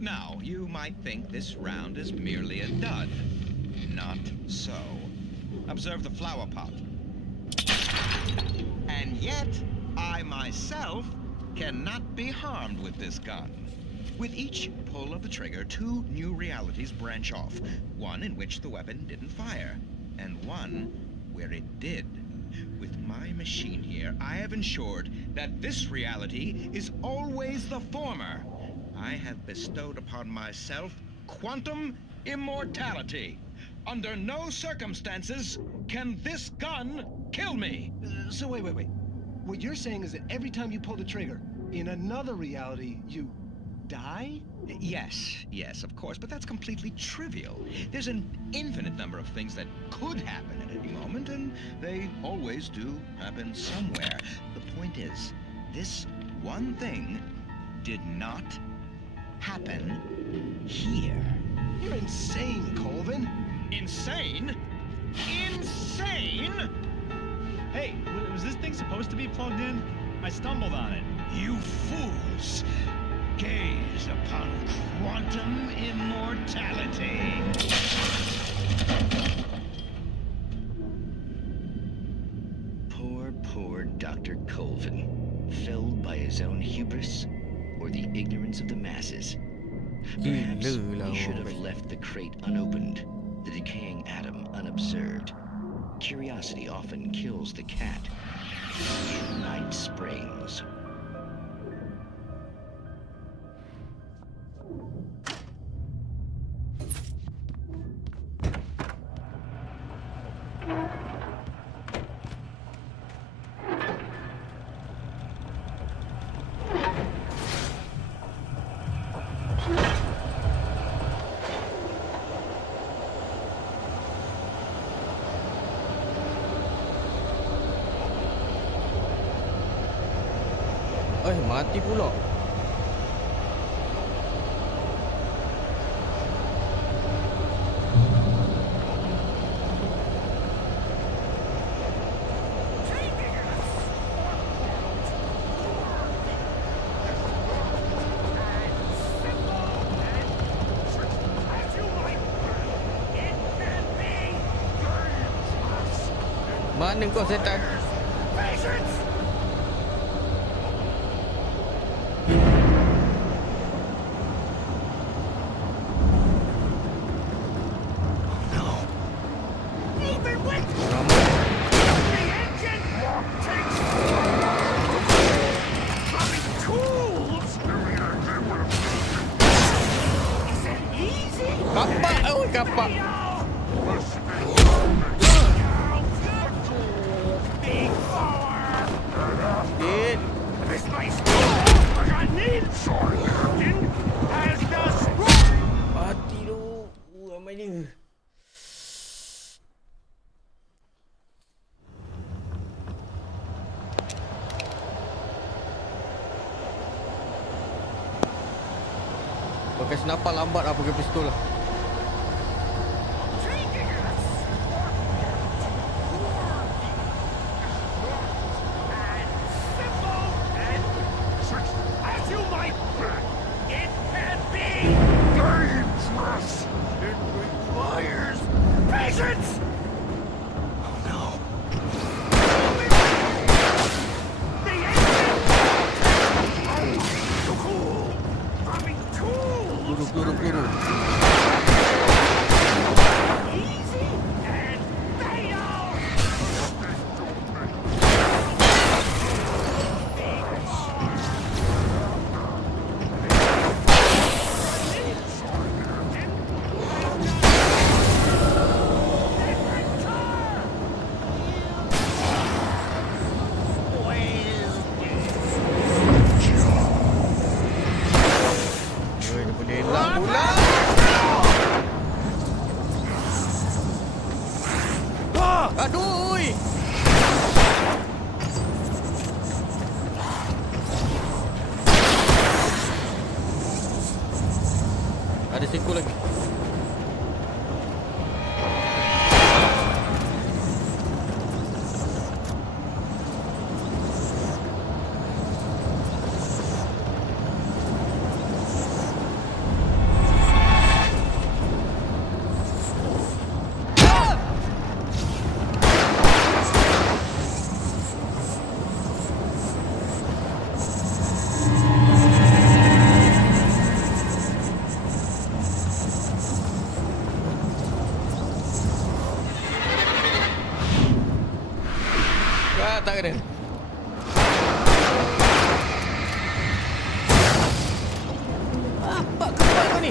Now, you might think this round is merely a dud. Not so. Observe the flower pot. And yet, I myself cannot be harmed with this gun. With each pull of the trigger, two new realities branch off. One in which the weapon didn't fire, and one where it did. With my machine here, I have ensured that this reality is always the former. I have bestowed upon myself quantum immortality. Under no circumstances can this gun kill me. So wait. What you're saying is that every time you pull the trigger, in another reality, you die? Yes, of course, but that's completely trivial. There's an infinite number of things that could happen at any moment, and they always do happen somewhere. The point is, this one thing did not happen here. You're insane, Colvin. Insane? Insane? Hey, was this thing supposed to be plugged in? I stumbled on it. You fools! Gaze upon quantum immortality. Poor Dr. Colvin, felled by his own hubris or the ignorance of the masses. Perhaps he should have left the crate unopened, the decaying atom unobserved. Curiosity often kills the cat. In Night Springs. Mati pula. Mana kau setan? Kapal. Pakai senapan lambat lah, pakai pistol lah. As you might bet, it can be dangerous. It requires patience. Oh no. The engine. Oh, too cool. Dropping tools. Peluru. Easy and fatal. Dia boleh elak pula. Aduh. Oi. Ada seko lagi. Tak kena. Apa kepal kau ni?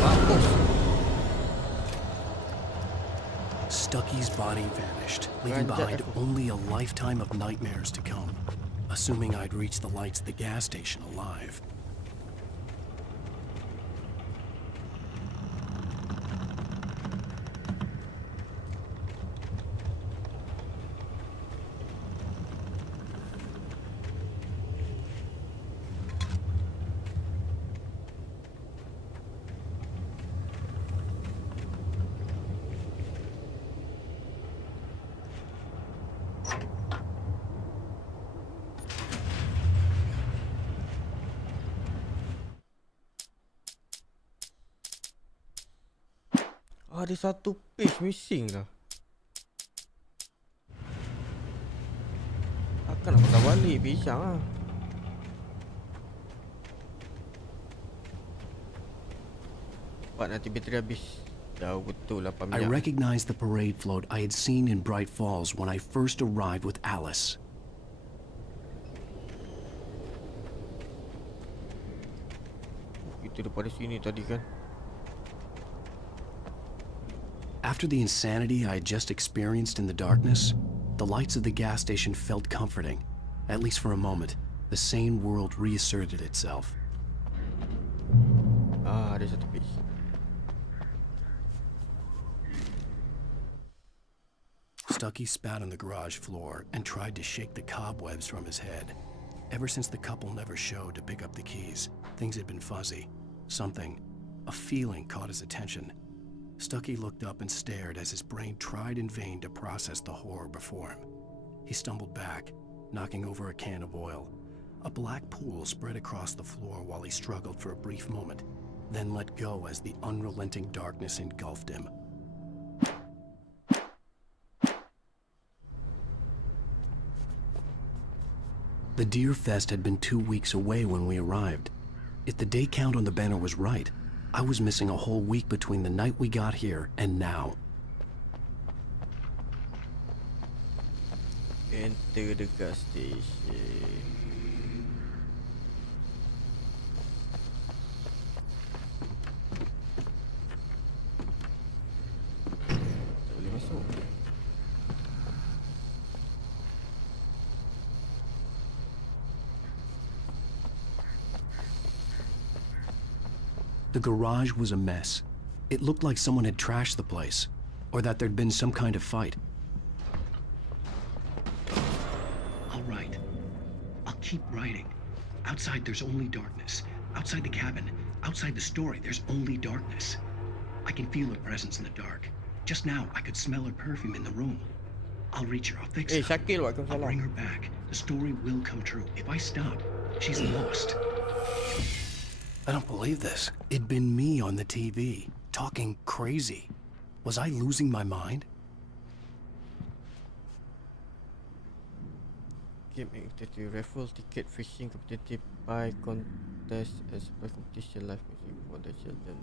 Mampus. Stucky's body vanished, leaving behind only a lifetime of nightmares to come. Assuming I'd reach the lights at the gas station alive. Ada satu page missing lah. Akan nak patah balik pisang lah. Cepat nanti bateri habis. Jauh betul lah I minyak. recognized the parade float I had seen in Bright Falls when I first arrived with Alice. Kita daripada sini tadi kan. After the insanity I had just experienced in the darkness, the lights of the gas station felt comforting. At least for a moment, the sane world reasserted itself. Ada satu page. Stucky spat on the garage floor and tried to shake the cobwebs from his head. Ever since the couple never showed to pick up the keys, things had been fuzzy. Something, a feeling caught his attention. Stucky looked up and stared as his brain tried in vain to process the horror before him. He stumbled back, knocking over a can of oil. A black pool spread across the floor while he struggled for a brief moment, then let go as the unrelenting darkness engulfed him. The Deer Fest had been 2 weeks away when we arrived. If the day count on the banner was right, I was missing a whole week between the night we got here and now. Enter the gas station. Tak boleh masuk. The garage was a mess. It looked like someone had trashed the place, or that there'd been some kind of fight. keep writing. Outside, there's only darkness. Outside the cabin, outside the story, there's only darkness. I can feel her presence in the dark. Just now, I could smell her perfume in the room. I'll reach her. I'll fix her. I'll bring her back. The story will come true. If I stop, she's lost. I don't believe this. It'd been me on the TV, talking crazy. Was I losing my mind? Game activity, raffle ticket, fishing competitive, buy contest, as by competition, live music for the children.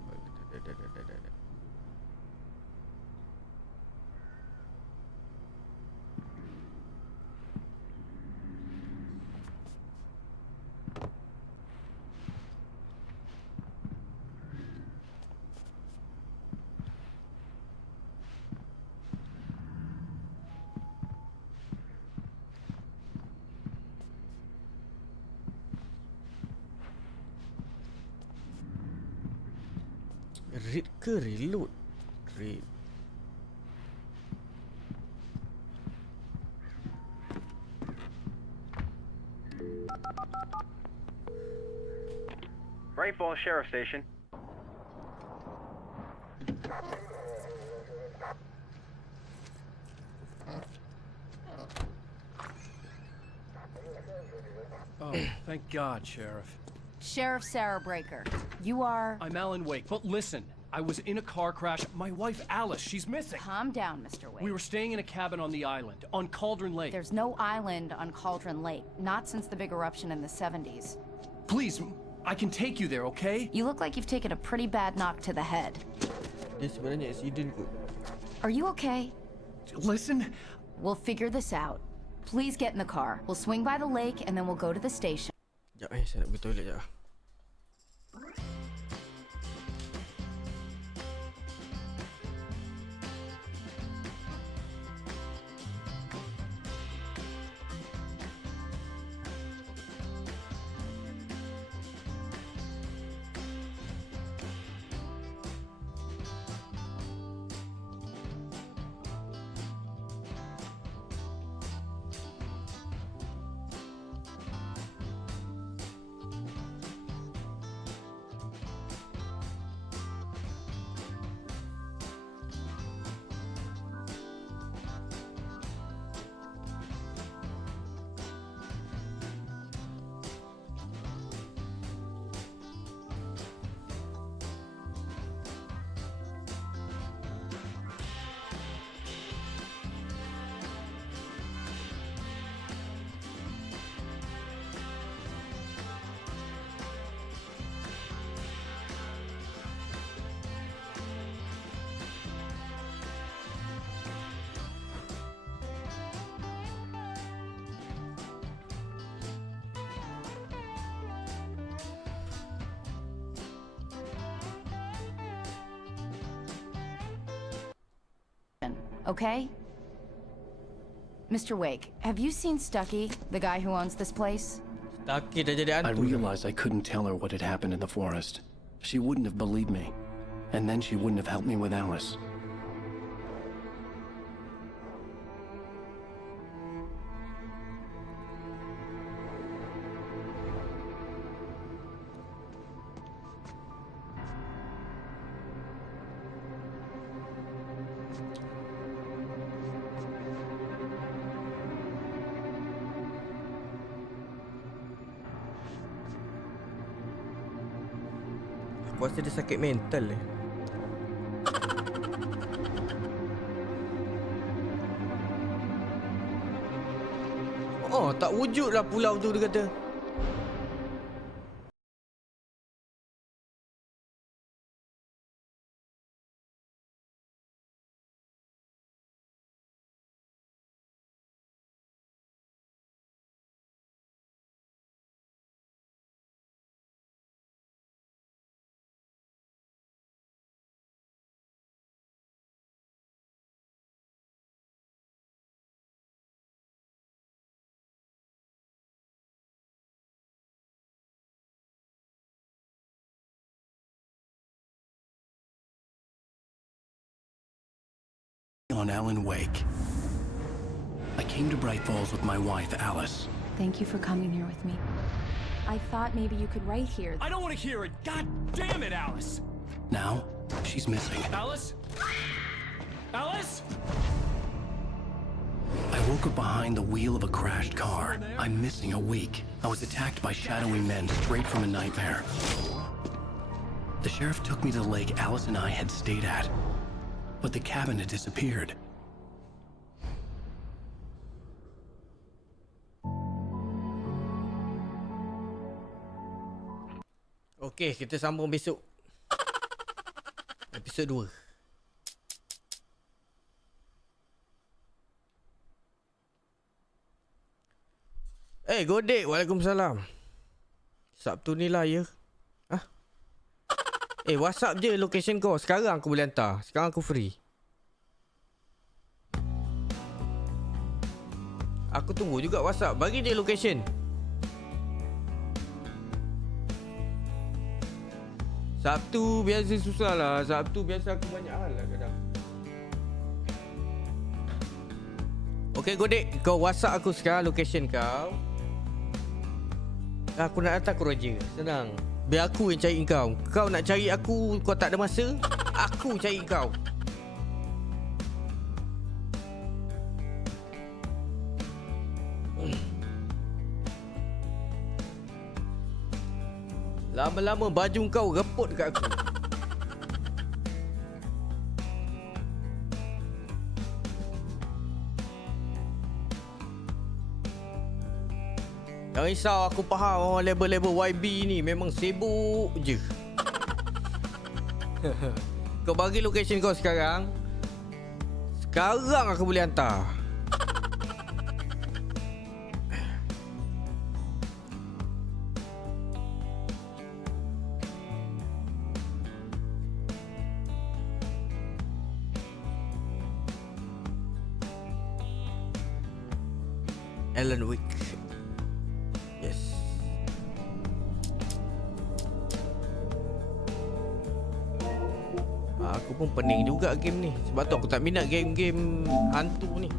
Read ke reload? Read. Bright Falls Sheriff Station. Oh, thank God, Sheriff. Sheriff Sarah Breaker. You are... I'm Alan Wake, but listen. I was in a car crash. My wife, Alice, she's missing. Calm down, Mr. Wake. We were staying in a cabin on the island, on Cauldron Lake. There's no island on Cauldron Lake. Not since the big eruption in the 70s. Please, I can take you there, okay? You look like you've taken a pretty bad knock to the head. Are you okay? Listen. We'll figure this out. Please get in the car. We'll swing by the lake and then we'll go to the station. Sekejap saya nak pergi toilet sekejap. Okay? Mr. Wake, have you seen Stucky, the guy who owns this place? Stucky dah jadi I hantu. realized I couldn't tell her what had happened in the forest. She wouldn't have believed me. And then she wouldn't have helped me with Alice. Aku rasa dia sakit mental eh. Oh, tak wujud lah pulau tu dia kata. On Alan Wake. I came to Bright Falls with my wife, Alice. Thank you for coming here with me. I thought maybe you could write here. I don't want to hear it. God damn it, Alice. Now, she's missing. Alice? Alice? I woke up behind the wheel of a crashed car. I'm missing a week. I was attacked by shadowy men straight from a nightmare. The sheriff took me to the lake Alice and I had stayed at, but the cabin had disappeared. Okey, kita sambung besok. Episod 2. Godek, waalaikumsalam. Sabtu ni lah ya. Hah? WhatsApp je location kau. Sekarang aku boleh hantar. Sekarang aku free. Aku tunggu juga WhatsApp. Bagi je location. Sabtu biasa susah lah. Sabtu biasa aku banyak hal lah kadang. Okey Godek, kau WhatsApp aku sekarang location kau. Aku nak datang ke Roger. Senang. Biar aku yang cari kau. Kau nak cari aku, kau tak ada masa. Aku cari kau. Lama-lama baju kau reput dekat aku. Jangan risau, aku faham orang label-label YB ni memang sibuk je. Kau bagi location kau sekarang. Sekarang aku boleh hantar. Alanwake. Yes. Aku pun pening juga game ni. Sebab tu aku tak minat game-game hantu ni.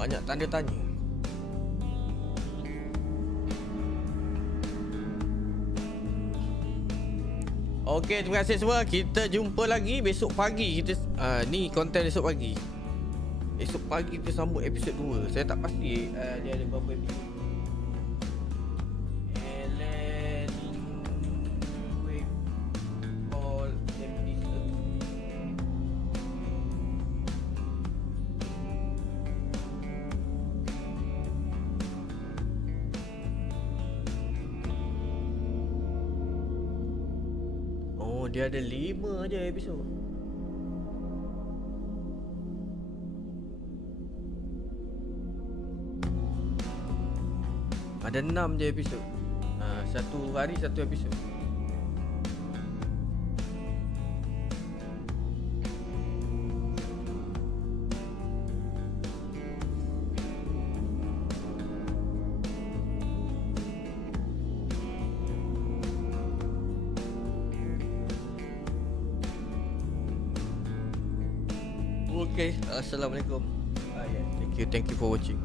Banyak tanda tanya. Okey, terima kasih semua. Kita jumpa lagi besok pagi. Kita ni konten besok pagi. Esok pagi kita sambung episod 2. Saya tak pasti dia ada berapa episod. Oh, dia ada 5 je episod. Ada 6 je episod. Satu hari satu episod. Okay, assalamualaikum. Thank you for watching.